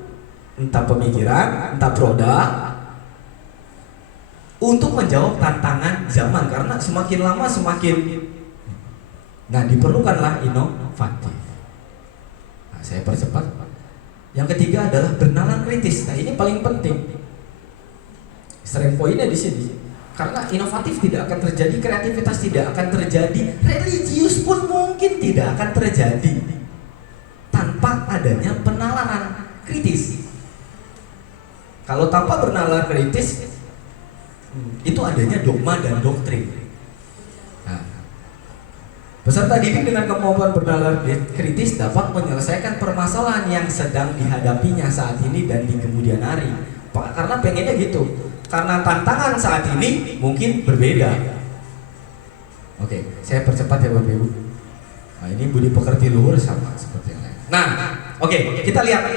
entah pemikiran, entah produk, untuk menjawab tantangan zaman, karena semakin lama semakin, nah diperlukanlah inovatif. Nah, saya percepat. Yang ketiga adalah bernalar kritis. Nah ini paling penting. Strength pointnya di sini. Karena inovatif tidak akan terjadi, kreativitas tidak akan terjadi, religius pun mungkin tidak akan terjadi tanpa adanya penalaran kritis. Kalau tanpa bernalar kritis, itu adanya dogma dan doktrin. Nah, peserta didik dengan kemampuan bernalar kritis dapat menyelesaikan permasalahan yang sedang dihadapinya saat ini dan di kemudian hari. Karena pengennya gitu. Karena tantangan saat ini mungkin berbeda. Oke, saya percepat ya Bapak Ibu. Nah, ini budi pekerti luhur sama seperti yang lain. Nah, oke, kita lihat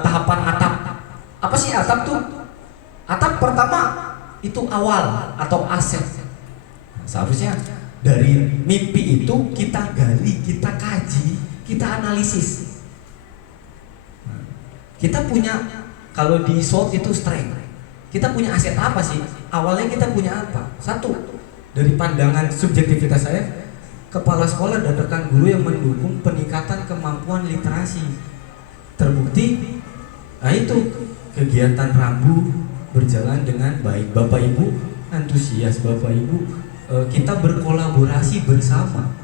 tahapan atap. Apa sih atap tuh? Atap pertama itu awal atau aset. Seharusnya dari mimpi itu kita gali, kita kaji, kita analisis. Kita punya, kalau di SWOT itu strength. Kita punya aset apa sih? Awalnya kita punya apa? Satu, dari pandangan subjektivitas saya, kepala sekolah dan rekan guru yang mendukung peningkatan kemampuan literasi. Terbukti, nah itu kegiatan Rambu berjalan dengan baik. Bapak Ibu antusias, Bapak Ibu kita berkolaborasi bersama.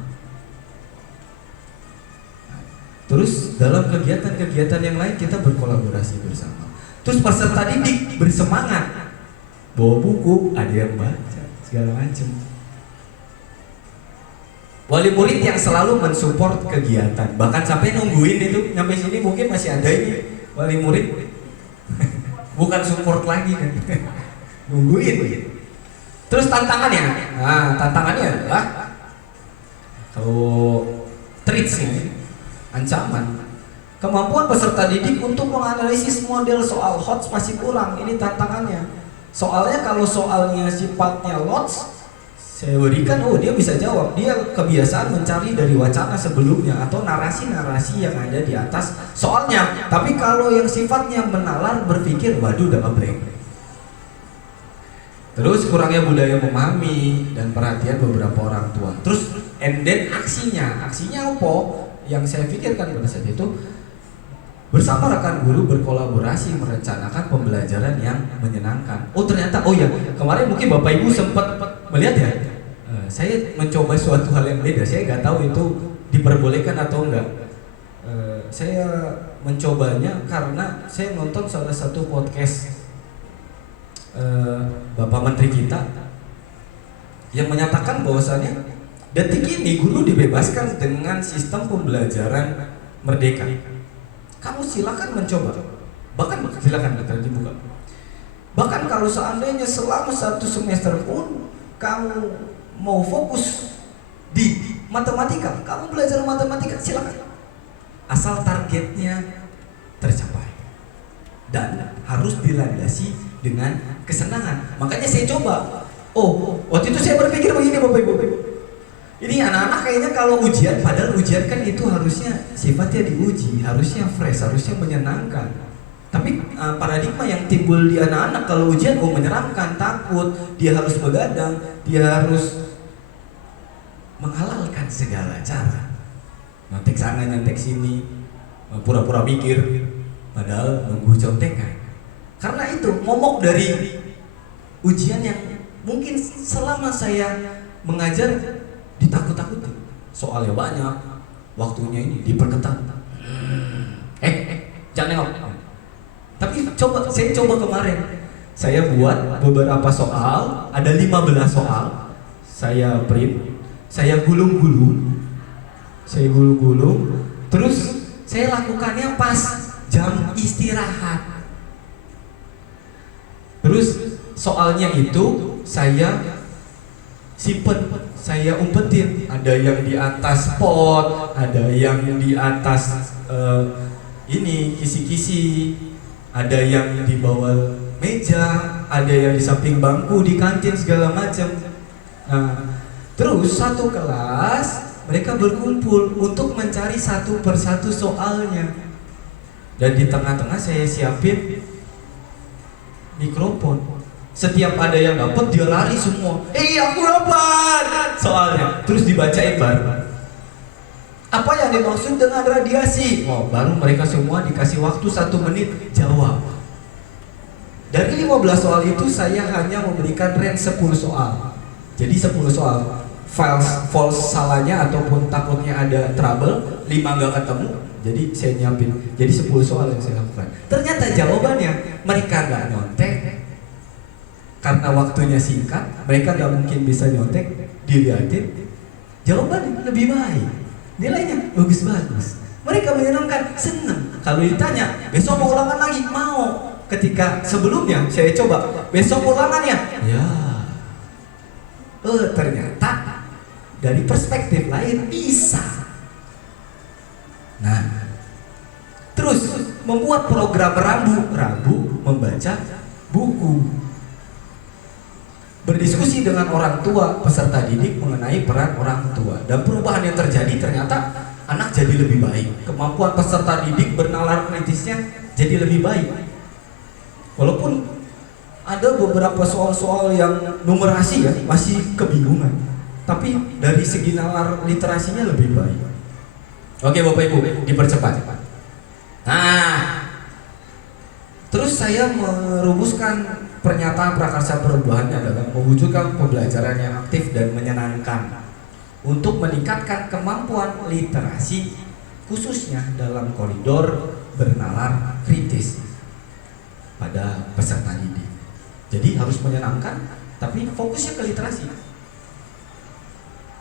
Terus dalam kegiatan-kegiatan yang lain kita berkolaborasi bersama. Terus peserta didik bersemangat, bawa buku, ada yang baca, segala macam. Wali murid yang selalu mensupport kegiatan, bahkan sampai nungguin itu, sampai sini mungkin masih ada ini wali murid, bukan support lagi kan, nungguin. Terus tantangannya, nah tantangannya adalah kalau treats-nya, ancaman. Kemampuan peserta didik untuk menganalisis model soal HOTS masih kurang. Ini tantangannya. Soalnya kalau soalnya sifatnya LOTS, saya berikan, oh dia bisa jawab. Dia kebiasaan mencari dari wacana sebelumnya atau narasi-narasi yang ada di atas soalnya. Tapi kalau yang sifatnya menalar, berpikir, waduh udah ngeblank. Terus kurangnya budaya memahami dan perhatian beberapa orang tua. Terus and then aksinya apa? Yang saya pikirkan pada saat itu, bersama rekan guru berkolaborasi merencanakan pembelajaran yang menyenangkan. Oh ternyata, oh ya kemarin mungkin Bapak Ibu sempat melihat ya, saya mencoba suatu hal yang beda. Saya nggak tahu itu diperbolehkan atau enggak. Saya mencobanya karena saya nonton salah satu podcast Bapak Menteri kita yang menyatakan bahwasannya detik ini guru dibebaskan dengan sistem pembelajaran merdeka. Kamu silakan mencoba, bahkan silakan dibuka. Bahkan kalau seandainya selama 1 semester pun kamu mau fokus di matematika, kamu belajar matematika silakan, asal targetnya tercapai dan harus dilandasi dengan kesenangan. Makanya saya coba. Oh, waktu itu saya berpikir begini Bapak Ibu. Ini anak-anak kayaknya kalau ujian, padahal ujian kan itu harusnya sifatnya diuji, harusnya fresh, harusnya menyenangkan. Tapi paradigma yang timbul di anak-anak kalau ujian, oh menyeramkan, takut, dia harus begadang, dia harus menghalalkan segala cara. Nyontek sana, nyontek sini, pura-pura mikir, padahal nunggu contekan. Karena itu momok dari ujian yang mungkin selama saya mengajar ditakut-takuti, soalnya banyak, waktunya ini diperketat. Jangan nengok. Tapi saya coba kemarin, saya buat beberapa soal, ada 15 soal, saya print, saya gulung-gulung, terus saya lakukannya pas jam istirahat. Terus soalnya itu saya simpen, saya umpetin, ada yang di atas pot, ada yang di atas ini kisi-kisi, ada yang di bawah meja, ada yang di samping bangku di kantin segala macam. Nah, terus satu kelas Mereka berkumpul untuk mencari satu persatu soalnya. Dan di tengah-tengah saya siapin mikrofon. Setiap ada yang dapat dia lari semua. Aku dapat soalnya. Terus dibacain baru. Apa yang dimaksud dengan radiasi? Oh, baru mereka semua dikasih waktu 1 menit jawab. Dari 15 soal itu saya hanya memberikan range 10 soal. Jadi 10 soal. False salahnya ataupun takutnya ada trouble, 5 gak ketemu, jadi saya nyiapin. Jadi 10 soal yang saya lakukan. Ternyata jawabannya mereka gak nyontek karena waktunya singkat, mereka gak mungkin bisa nyontek, dilihatin jawabannya lebih baik, nilainya bagus-bagus. Mereka menyenangkan, senang. Kalau ditanya besok mau ulangan lagi, mau. Ketika sebelumnya saya coba besok ulangannya, ya ternyata dari perspektif lain bisa. Nah, terus membuat program Rabu membaca buku, berdiskusi dengan orang tua peserta didik mengenai peran orang tua, dan perubahan yang terjadi ternyata anak jadi lebih baik. Kemampuan peserta didik bernalar kritisnya jadi lebih baik. Walaupun ada beberapa soal-soal yang numerasi ya masih kebingungan, tapi dari segi nalar literasinya lebih baik. Oke Bapak Ibu, dipercepat. Nah, terus saya merumuskan pernyataan prakarsa perubahannya adalah mewujudkan pembelajaran yang aktif dan menyenangkan untuk meningkatkan kemampuan literasi khususnya dalam koridor bernalar kritis pada peserta didik. Jadi harus menyenangkan, tapi fokusnya ke literasi.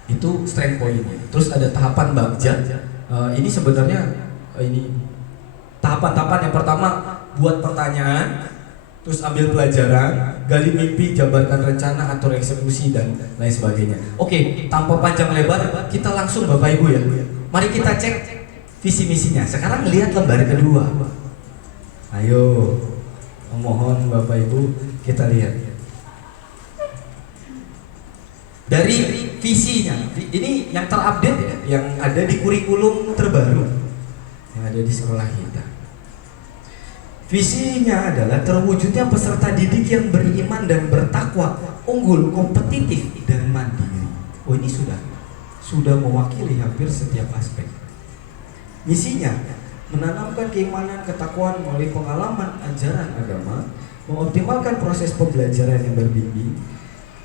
Itu strength point-nya. Terus ada tahapan bagja. Ini sebenarnya ini tahapan-tahapan yang pertama buat pertanyaan, terus ambil pelajaran, gali mimpi, jabarkan rencana, atur eksekusi dan lain sebagainya. Oke, tanpa panjang lebar, kita langsung Bapak Ibu ya. Mari kita cek visi misinya. Sekarang lihat lembar kedua. Ayo, mohon Bapak Ibu kita lihat. Dari visinya, ini yang terupdate ya, yang ada di kurikulum terbaru yang ada di sekolah kita. Visinya adalah terwujudnya peserta didik yang beriman dan bertakwa, unggul, kompetitif, dan mandiri. Oh, ini sudah mewakili hampir setiap aspek. Misinya menanamkan keimanan ketakwaan melalui pengalaman ajaran agama, mengoptimalkan proses pembelajaran yang berbimbing,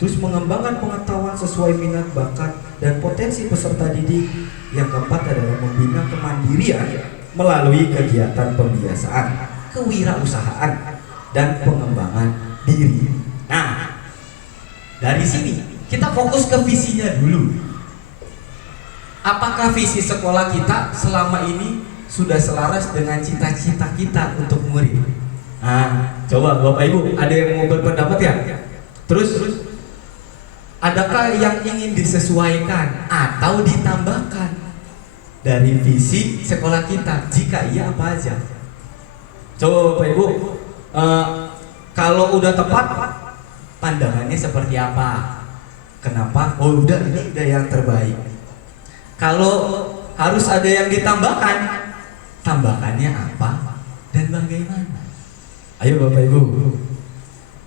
terus mengembangkan pengetahuan sesuai minat, bakat, dan potensi peserta didik. Yang keempat adalah membina kemandirian melalui kegiatan pembiasaan, kewirausahaan, dan pengembangan diri. Nah, dari sini kita fokus ke visinya dulu. Apakah visi sekolah kita selama ini sudah selaras dengan cita-cita kita untuk murid? Nah, coba Bapak Ibu, ada yang mau berpendapat ya? Terus adakah yang ingin disesuaikan atau ditambahkan dari visi sekolah kita? Jika iya, apa aja? Coba Bapak Ibu, kalau udah tepat, pandangannya seperti apa? Kenapa? Oh udah, ini udah yang terbaik. Kalau harus ada yang ditambahkan, tambahkannya apa dan bagaimana? Ayo Bapak Ibu,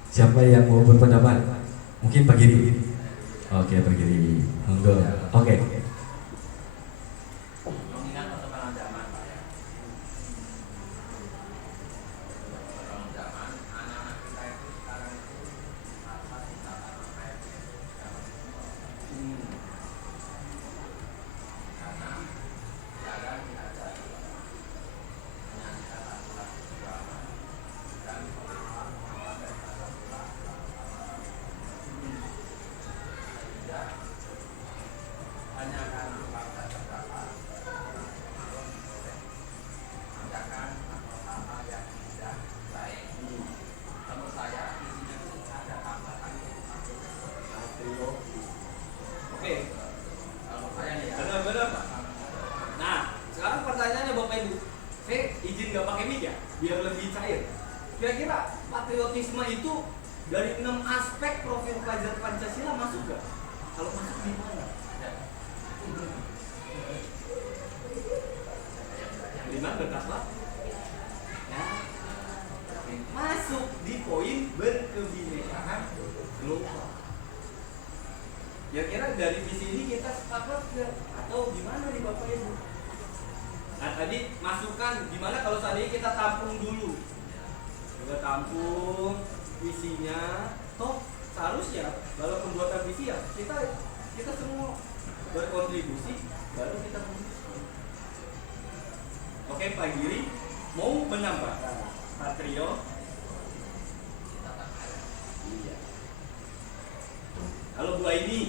siapa yang mau berpendapat? Mungkin Pak Giri. Oke, Pak Giri. Monggo. Oke. Kira-kira patriotisme itu dari 6 aspek profil pelajar Pancasila masuk gak? Kalau masuk di mana? bagaimana bertakwa? Ya. Masuk di poin berkebinekaan global. Ya kira dari visi ini kita sepakat nggak? Atau gimana nih Bapak Ibu? Nah tadi masukan gimana kalau seandainya kita tampung dulu? Kita tampung visinya, toh seharusnya kalau pembuatan visi ya kita semua berkontribusi baru kita memutuskan. Oke Pak Giri mau menambahkan Patrio? Iya. Kalau Bu ini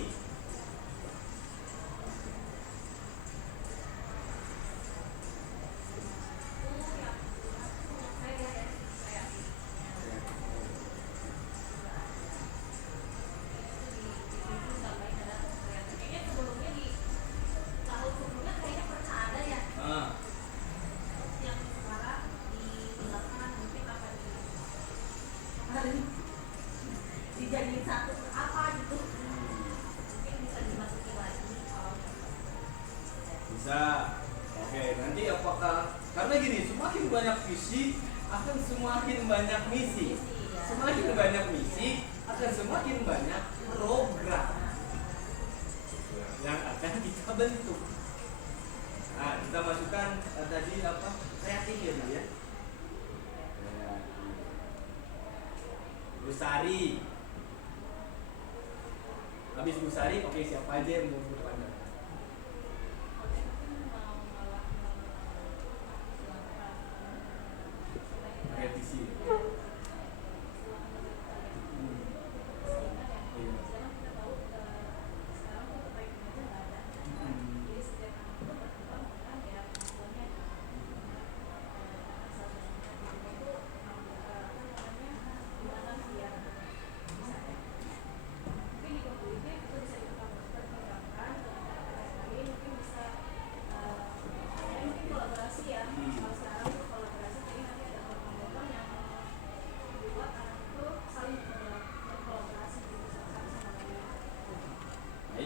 dijadiin satu apa gitu, mungkin bisa dimasukin lagi bisa. Oke, nanti apakah karena gini, semakin banyak visi akan semakin banyak misi. Semakin banyak misi akan semakin banyak program yang akan kita bentuk. Nah, kita masukkan tadi apa? Kreatif ya, Bu ya. Busari. Habis Busari, oke siapa aja yang mau bertanya? Revisi.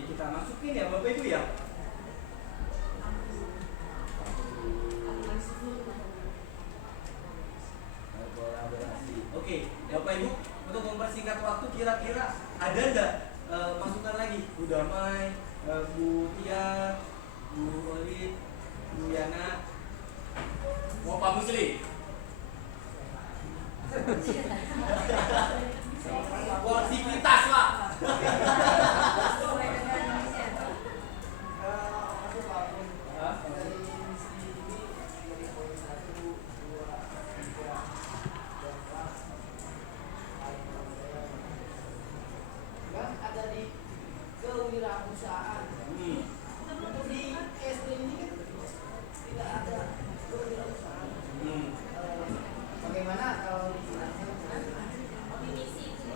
Kita masukin ya Bapak Ibu ya. Kolaborasi. Oke, Bapak Ibu untuk mempersingkat waktu kira-kira ada nggak masukan lagi? Bu Damai, Bu Tia, Bu Olid, Bu Yana, mau Pak Musli? Sportivitas lah.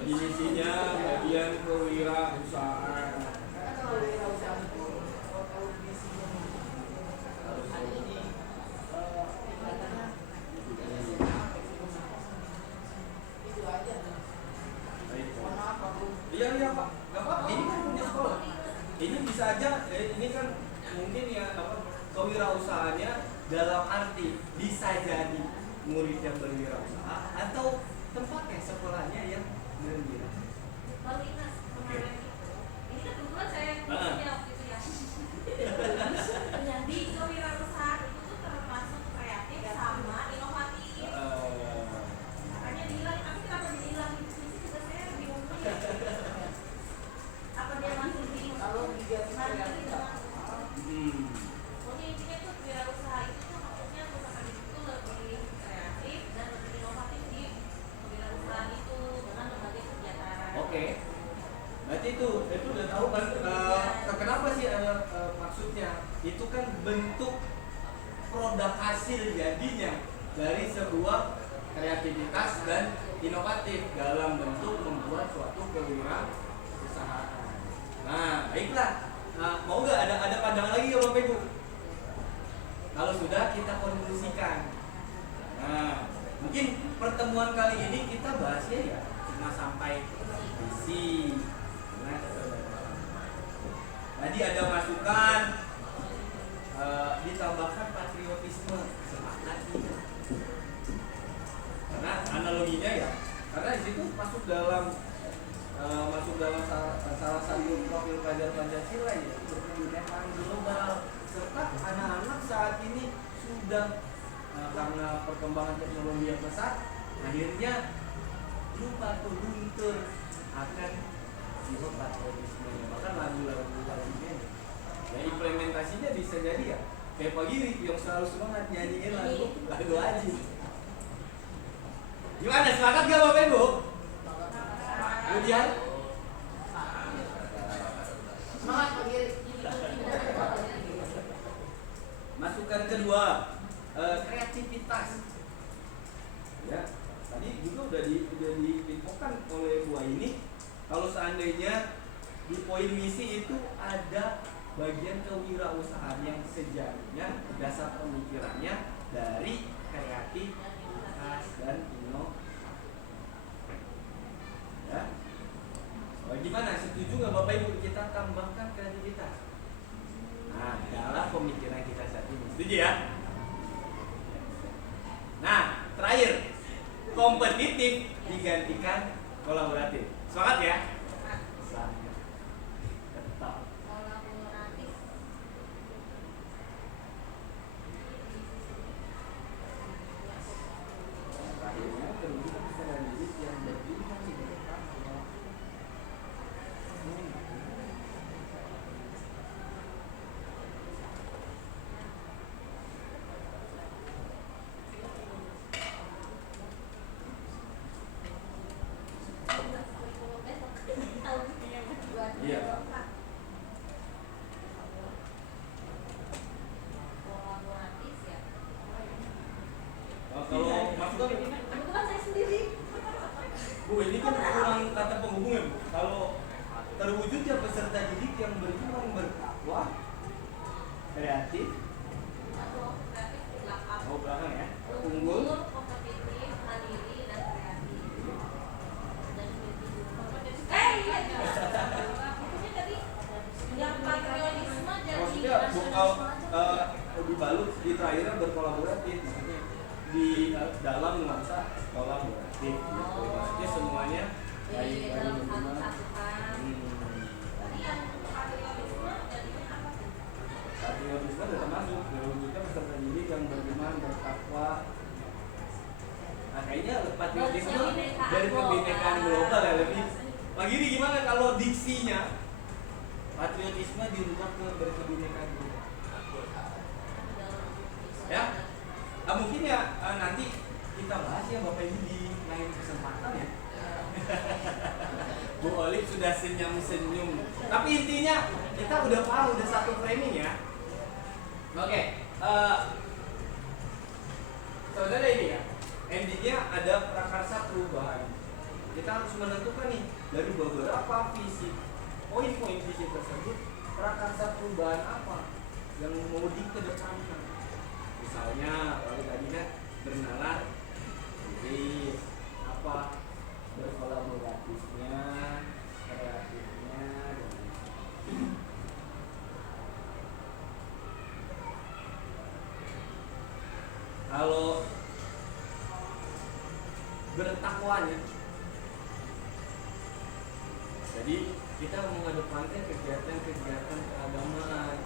Definisinya bagian kewirausahaan. Iya Pak, nggak apa-apa. Ini kan punya sekolah. Ini bisa aja, ini kan mungkin ya apa kewirausahaannya dalam arti bisa jadi murid yang berwirausaha atau tempatnya sekolahnya yang berwirausaha. Lalu Inas kemarin ini kan kebetulan saya punya waktu itu ya. Di kewirausahaan itu tuh termasuk kreatif sama inovatif. Makanya dihilang, tapi kenapa dihilang itu juga saya bingung ya. Apa dia masih di kalau kreatif pokoknya intinya tuh wirausaha itu tuh maksudnya perusahaan itu lebih kreatif dan lebih inovatif di kewirausahaan itu dengan berbagai kegiatan. Oke. Berarti itu udah tahu kan kenapa sih maksudnya itu kan bentuk produk hasil jadinya dari sebuah kreativitas dan inovatif dalam bentuk membuat suatu kewirausahaan. Nah, baiklah. Mau nggak ada pandangan lagi ya Bapak Ibu? Kalau sudah kita konklusikan. Nah, mungkin pertemuan kali ini kita bahasnya ya cuma sampai visi. Tadi ada masukan ditambahkan patriotisme, semangat karena perkembangan teknologi yang pesat, akhirnya lupa tuh luntur akan sifat patriotismenya. Bahkan lagu-lagu lainnya ya implementasinya bisa jadi ya kayak Pak Giri yang selalu semangat nyanyiin lagu Aji. Gimana, semangat gak Bapak Ibu? Kemudian Semangat Pak Giri. masukan kedua, kreativitas. Ya, tadi juga udah diinfokan oleh Bu ini. Kalau seandainya di poin misi itu ada bagian kewirausahaan yang sejatinya dasar pemikirannya dari kreativitas dan inovasi. Ya, gimana? Setuju nggak Bapak Ibu kita tambahkan kreativitas? Nah, dalam pemikiran kita saat ini. Setuju ya? Nah, terakhir, kompetitif digantikan kolaboratif. Semangat ya? Semangat. Tetap. Kolaboratif. Terakhirnya terwujud kesadaran diri yang berpihak di depan Allah. Iya, Pak. Kolaboratif ya. Kalau masuk Kebetulan saya sendiri. Bu, ini kan kurang kata penghubung ya Bu. Kalau terwujudnya peserta didik yang beriman bertakwa, kreatif, oh belakang ya, unggul, Kompetitif, mandiri, dan kreatif. Dan iya. Bukunya tadi yang patriotisme jadi maksudnya dibalut di terakhirnya berkolaboratif, maksudnya di dalam nuansa kolaboratif gitu. Maksudnya semuanya di dalam satu beriman. satuan. Tadi yang patriotisme jadinya apa tuh? Patriotisme sudah masuk, terwujudnya peserta didik yang beriman bertakwa. Nah, kayaknya patriotisme dari kebinekaan global ya lebih. Pak Giri gimana kalau diksinya patriotisme dirubah ke berkebinekaan global? Ya, nah, mungkin ya nanti kita bahas ya Bapak Ibu di lain kesempatan ya. Bu Olive sudah senyum-senyum. Tapi intinya kita udah paham, udah satu framing ya. Oke, saudara ini ya, endingnya ada prakarsa perubahan. Kita harus menentukan nih dari beberapa visi, poin-poin visi tersebut, prakarsa perubahan apa yang mau dikedepankan. Misalnya kalau tadi kan bernalar, jadi apa berkolaboratifnya, kreatifnya, dan kalau bertakwanya, jadi kita mengedepankan kegiatan-kegiatan keagamaan.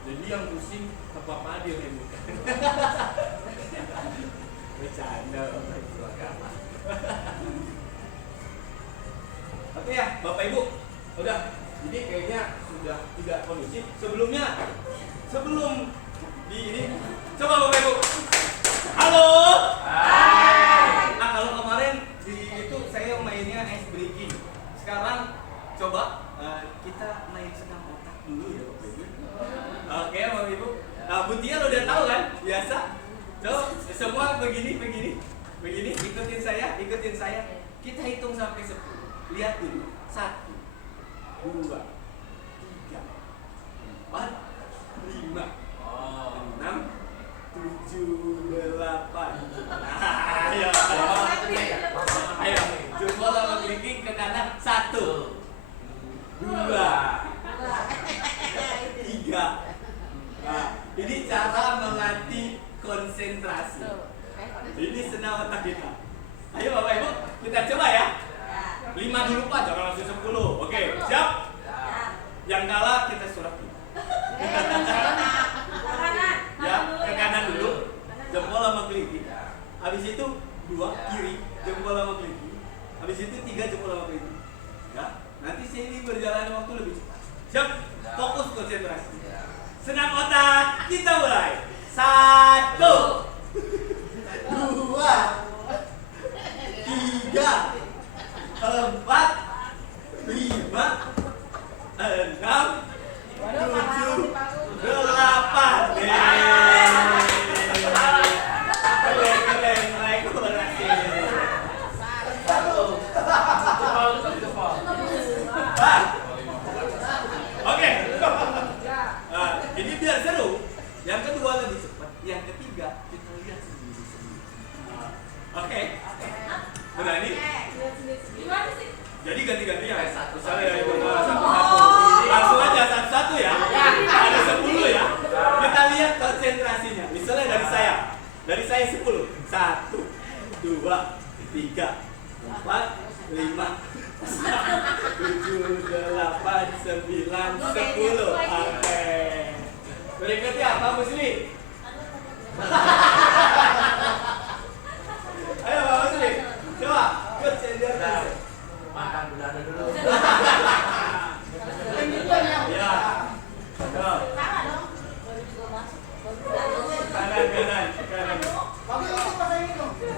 Jadi yang pusing apa dia nih bukan? Bercanda orang itu agama. Oke ya, Bapak Ibu, udah. Jadi kayaknya sudah tidak kondusif. Sebelum di ini, coba Bapak Ibu. Halo. Hai. Nah kalau kemarin di itu saya mainnya ice breaking. Sekarang coba kita main senam otak dulu ya Bapak Ibu. Oke Bapak Ibu. Nah Butia udah tahu kan? Biasa. Coba semua begini. Ikutin saya. Kita hitung sampai 10. Lihat dulu. 1, 2, 3, 4, 5, 6, 7, 8. Ayo, coba kalau clicking ke kanan. 1, 2, 3. Nah, ini cara melatih konsentrasi. Ini senam otak kita. Ayo Bapak Ibu, kita coba ya. 5 dulu Pak, jangan langsung 10. Oke, siap? Yang kalah kita surat. Ya, ke kanan dulu. Jempol habis itu 2 kiri jempol sama kelingking, habis itu 3 jempol sama kelingking. Ya, nanti sini berjalan waktu lebih cepat. Siap, fokus konsentrasi. Senam otak, kita mulai. 1, 2, 3, 4, 5, 6, 7, 8. Keren, naik berhasil. Oke. Ini biar seru. Yang kedua lebih cepat, yang ketiga kita lihat sendiri-sendiri. Oke. Berani? Jadi ganti-gantian. Misalnya itu satu-satu. Langsung aja satu-satu ya. Ada 10 ya. Kita lihat konsentrasinya. Misalnya dari saya. Dari saya 10. 1, 2, 3, 4, 5, 6, 7, 8, 9, 10. Oke. Berikutnya apa Musli? Ayo Pak Musli. Coba. Good senior. Makan udara dulu. Ya. Kanan.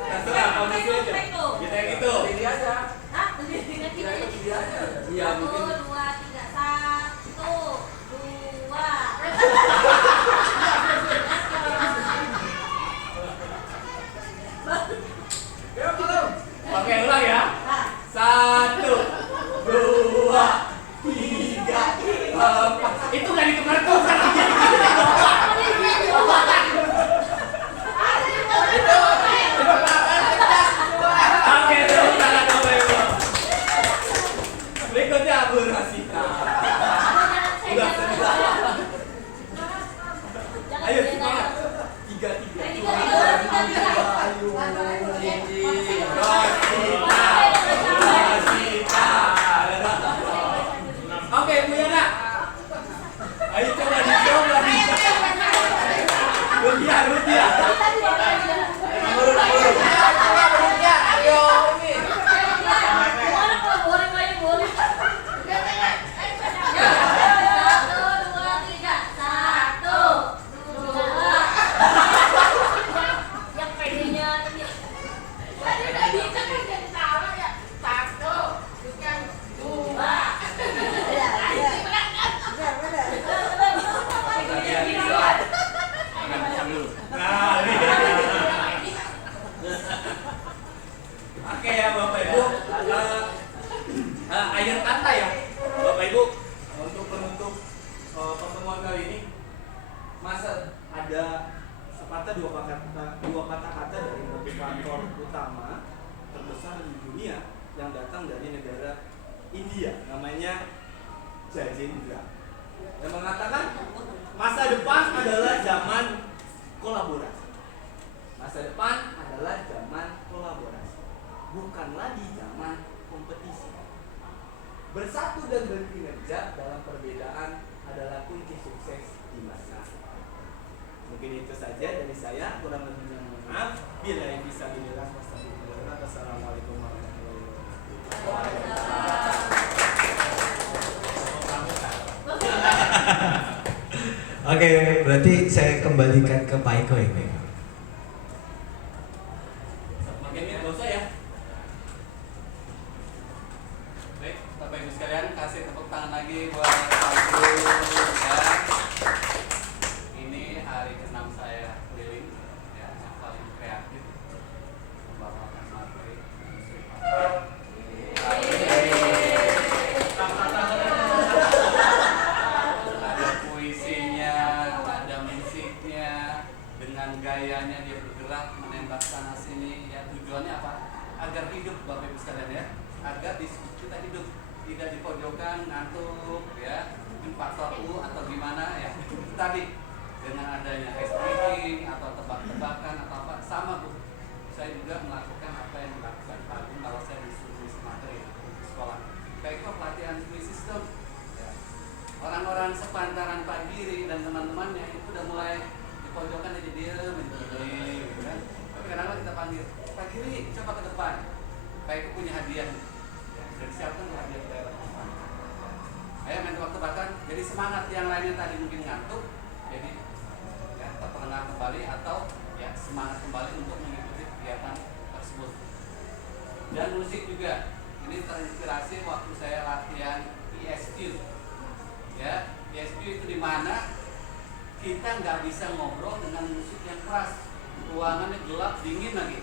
Terserah Pak Musli aja. Kita yang itu. Pilih aja. Iya mungkin. 1, 2, 3, 1, 2. Oke, ulang ya. 1, 2, 3, 4. Itu nggak ditukar-tukar lagi. Oke, tepuk tangan Bapak Ibu. Berikutnya Abu Rasita. Udah selesai. Ayo semangat. 3. Ayo. Oke, Bu Yana. Ayo coba dicoba. Rutia. Oke ya Bapak Ibu, akhir kata ya Bapak Ibu untuk penutup pertemuan kali ini. Masa ada sepatah dua kata-kata dari motivator utama terbesar di dunia yang datang dari negara India, namanya Jajendra, yang mengatakan masa depan adalah zaman kolaborasi. Masa depan adalah zaman kolaborasi, bukan lagi zaman kompetisi. Bersatu dan berkinerja dalam perbedaan adalah kunci sukses di masa depan. Mungkin itu saja dari saya, kurang lebihnya mohon maaf. Bila yang bisa dilihat, wassalamualaikum warahmatullahi wabarakatuh. Oke, berarti saya kembalikan ke Pak Eko ya. Makin nggak usah ya. Baik, Bapak Ibu sekalian, kasih tepuk tangan lagi buat Pak Guru ya. Ini hari ke-6 saya keliling ya, yang paling kreatif membawakan materi. Ada puisinya, ada musiknya, dengan gayanya dia bergerak menembak sana sini ya. Tujuannya apa? Agar hidup Bapak Ibu sekalian ya, agar diskusi kita hidup, tidak di pojokan ngantuk ya, mungkin faktor U atau gimana ya. Tadi dengan adanya ice breaking atau tebak-tebakan atau apa, sama Bu, saya juga melakukan apa yang dilakukan Pak Agung kalau saya disuruh materi di sekolah. Baik kok pelatihan puisi itu ya. Orang-orang sepantaran Pak Giri dan teman-temannya itu udah mulai di pojokan aja diem gitu kan. Tapi kadang-kadang kita panggil berdiri, coba ke depan. Pak Eko punya hadiah. Ya, sudah disiapkan hadiah dari teman. Ayo main tebak-tebakan. Jadi semangat yang lainnya tadi mungkin ngantuk, jadi ya, terperangah kembali atau ya semangat kembali untuk mengikuti kegiatan tersebut. Dan musik juga. Ini terinspirasi waktu saya latihan ESQ. Ya, ESQ itu di mana kita nggak bisa ngobrol dengan musik yang keras, ruangannya gelap, dingin lagi.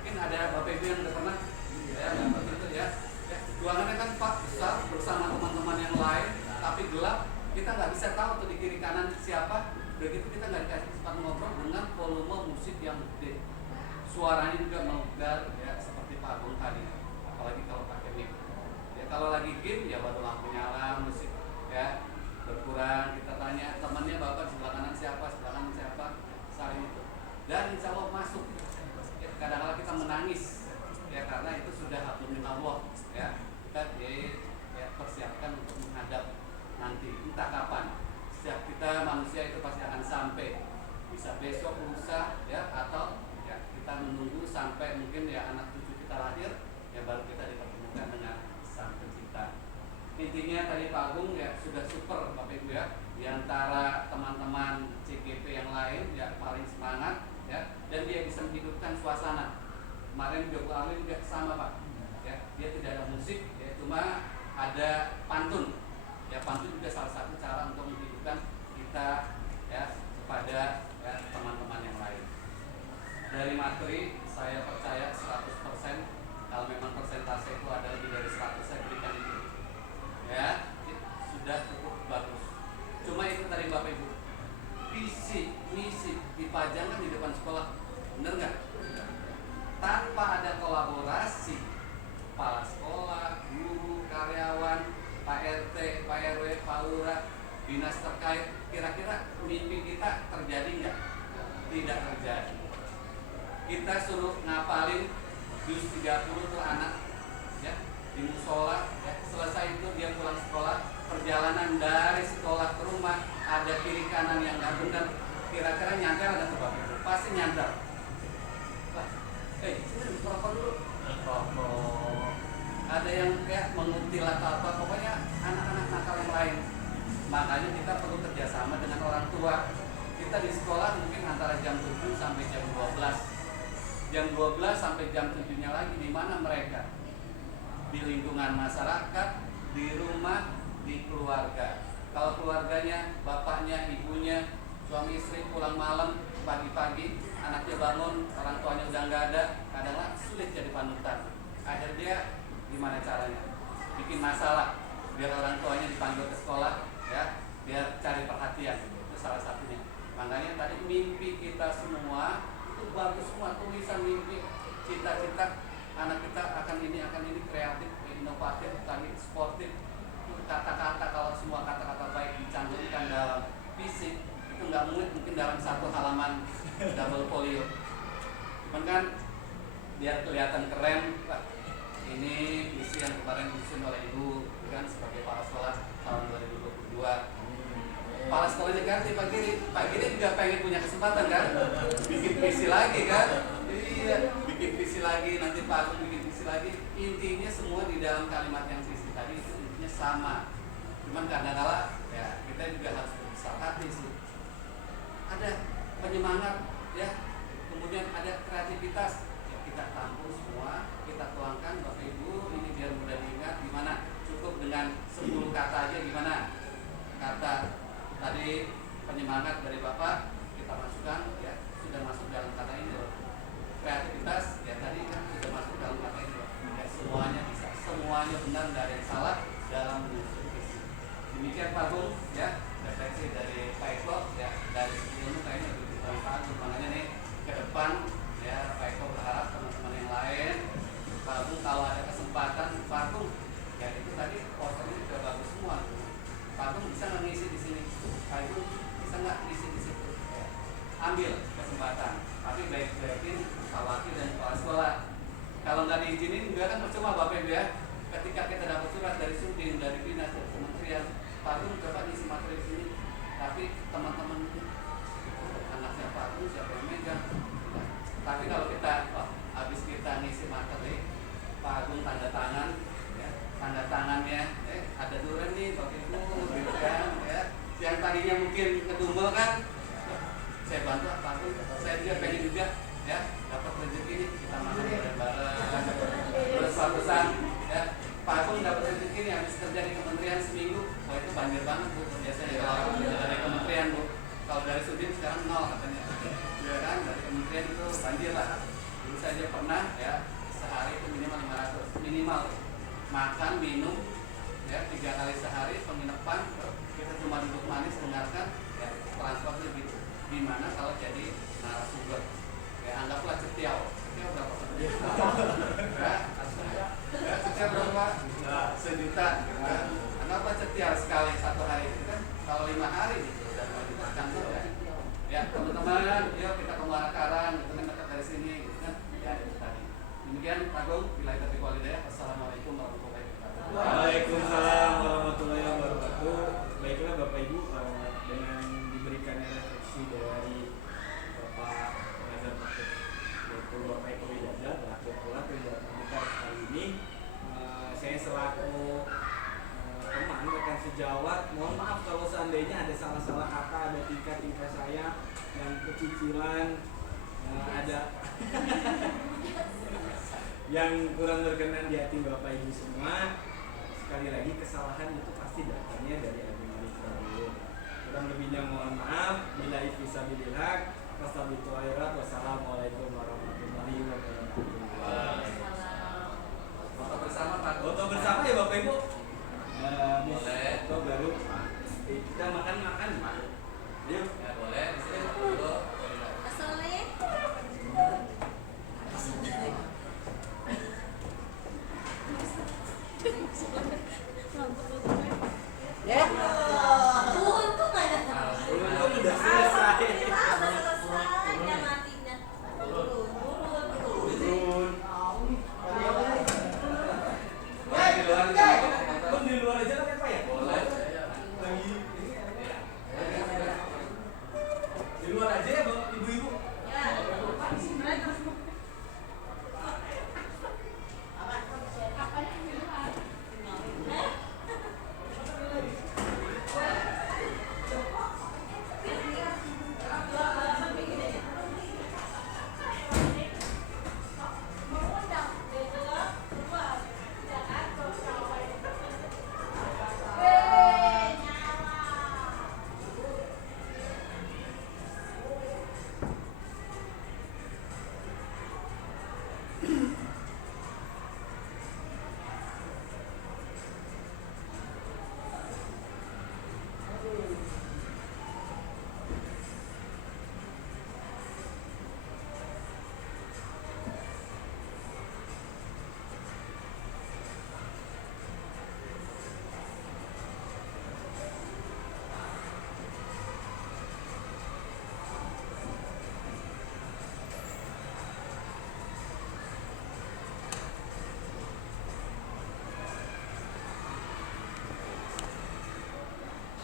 Mungkin ada Bapak Ibu yang udah pernah ya, seperti itu ya. Ruangannya kan pak besar bersama teman-teman yang lain, tapi gelap. Kita nggak bisa tahu tuh di kiri kanan siapa. Begitu kita nggak dikasih kesempatan ngobrol dengan volume musik yang gede. Suaranya juga melegar ya seperti Pak Agung tadi. Apalagi kalau pakai mic. Ya kalau lagi game ya baru lampu nyala, musik ya berkurang. Kita tanya temannya bapak di sebelah kanan siapa, sebelah kanan siapa, saling itu. Dan insya Allah masuk. Ya, kadang-kadang kita menangis ya karena itu sudah hablum minallah ya. Kita persiapkan untuk menghadap nanti entah kapan. Setiap kita manusia itu pasti akan sampai, bisa besok, lusa ya, atau ya kita menunggu sampai mungkin ya anak cucu kita lahir ya baru kita dipertemukan dengan Sang Pencipta. Intinya tadi Pak Agung ya sudah super Bapak Ibu ya, di antara teman-teman CGP yang lain ya paling semangat ya, dan dia bisa menghidupkan suasana. Kemarin Joko Alim juga sama Pak ya, dia tidak ada musik ya, cuma ada pantun ya. Pantun juga salah satu cara untuk menghidupkan kita ya kepada ya, teman-teman yang lain. Dari materi saya percaya 100%. Kalau memang persentase itu ada lebih dari 100 saya berikan itu ya, sudah cukup bagus. Cuma itu tadi Bapak Ibu, visi misi dipajangkan di depan sekolah, bener nggak? Tanpa ada kolaborasi kepala sekolah, guru, karyawan, Pak RT, Pak RW, Pak Lurah, dinas terkait, kira-kira mimpi kita terjadi nggak? Tidak terjadi. Kita suruh ngapalin juz 30 tuh anak ya di musola ya. Selesai itu dia pulang sekolah, perjalanan dari sekolah ke rumah ada kiri kanan yang nggak benar, kira-kira nyadar ada sebab itu? Pasti nyadar. Sini rokok dulu. Rokok. Ada yang kayak mengutil atau apa, pokoknya anak-anak nakal yang lain. Makanya kita perlu kerjasama dengan orang tua. Kita di sekolah mungkin antara jam 7 sampai jam 12. Jam 12 sampai jam 7-nya lagi di mana mereka? Di lingkungan masyarakat, di rumah, di keluarga. Kalau keluarganya, bapaknya, ibunya, suami istri pulang malam, pagi-pagi, anaknya bangun, orang tuanya udah nggak ada, kadang-kadang sulit jadi panutan. Akhirnya dia gimana caranya? Bikin masalah, biar orang tuanya dipanggil ke sekolah, ya, biar cari perhatian. Itu salah satunya. Makanya tadi mimpi kita semua itu bagus semua, tulisan mimpi, cita-cita anak kita akan ini kreatif, inovatif, tadi sportif. Kata-kata, kalau semua kata-kata baik dicantumkan dalam fisik itu nggak mungkin dalam satu halaman double folio. Cuman kan biar kelihatan keren, Pak. Ini visi yang kemarin disusun oleh Ibu kan sebagai kepala sekolah tahun 2022. Kepala sekolahnya ganti Pak Giri juga pengen punya kesempatan kan, bikin visi lagi kan. Iya, bikin visi lagi, nanti Pak Agung bikin visi lagi. Intinya semua di dalam kalimat yang visi tadi itu intinya sama. Cuman kadang-kala ya kita juga harus berbesar hati sih. Ada penyemangat ya, kemudian ada kreativitas ya, kita tampung semua, kita tuangkan Bapak Ibu, ini biar mudah diingat. Gimana? Cukup dengan 10 kata aja gimana? Kata tadi penyemangat dari Bapak kita masukkan ya, sudah masuk dalam kata ini loh. Kreativitas ya tadi kan sudah masuk dalam kata ini loh. Ya, semuanya bisa, semuanya benar, tidak ada yang salah dalam menyusun visi. Demikian Pak Agung ya, refleksi dari Pak Eko ya, dari ilmu kayaknya lebih bermanfaat. Makanya nih ke depan ya Pak Eko berharap teman-teman yang lain, Pak Agung kalau ada kesempatan, Pak Agung ya itu tadi posternya sudah bagus semua. Pak Agung bisa nggak ngisi di sini? Pak Agung bisa nggak ngisi di situ? Ya. Ambil kesempatan, tapi baik-baikin wakil dan kepala sekolah. Kalau nggak diizinin juga kan percuma Bapak Ibu ya. Ketika kita dapat surat dari Sudin, dari dinas, dari kementerian, Pak Agung coba ngisi materi di sini, tapi teman-teman anaknya Pak Agung siapa yang megang? Tapi kalau kita habis kita ya, ada duluan nih Bapak Ibu gitu kan ya. Yang tadinya mungkin ketumbel kan, saya bantu Pak Agung, saya juga pengen juga ya dapat rezeki nih, kita makan bareng-bareng. Terus suatu saat ya Pak Agung dapat rezeki nih habis kerja di kementerian seminggu, wah itu banjir banget Bu biasanya kalau dari kementerian Bu. Kalau dari Sudin sekarang 0 katanya, ya kan dari kementerian itu banjir lah. Dulu saya pernah ya sehari itu minimal 500 minimal makan minum ya 3 kali sehari, penginapan kita cuma duduk manis dengarkan ya transportnya gitu. Gimana kalau jadi narasumber ya anggaplah cetiau berapa ya cetiau berapa sejuta gitu kan. Anggaplah cetiau sekali 1 hari itu kan kalau 5 hari gitu dan mau dimakan ya teman-teman yuk kita ke Muarakaran itu kan dekat dari sini gitu kan ya itu tadi. Demikian Pak Agung, bila itu hidayah. Wassalamualaikum warahmatullahi wabarakatuh. Waalaikumsalam warahmatullahi wabarakatuh. Baiklah Bapak Ibu, dengan diberikannya refleksi dari Bapak pengajar praktek yaitu Bapak Eko Widada selaku pula kegiatan kita kali ini, saya selaku teman rekan sejawat, mohon maaf kalau seandainya ada salah-salah kata, ada tingkah-tingkah saya yang kecicilan, ada yang kurang berkenan di hati Bapak Ibu semua. Sekali lagi kesalahan itu pasti datangnya dari Agung Malik Prabowo. Kurang lebihnya mohon maaf. Bila ifisabilillah, wassalamualaikum warahmatullahi wabarakatuh.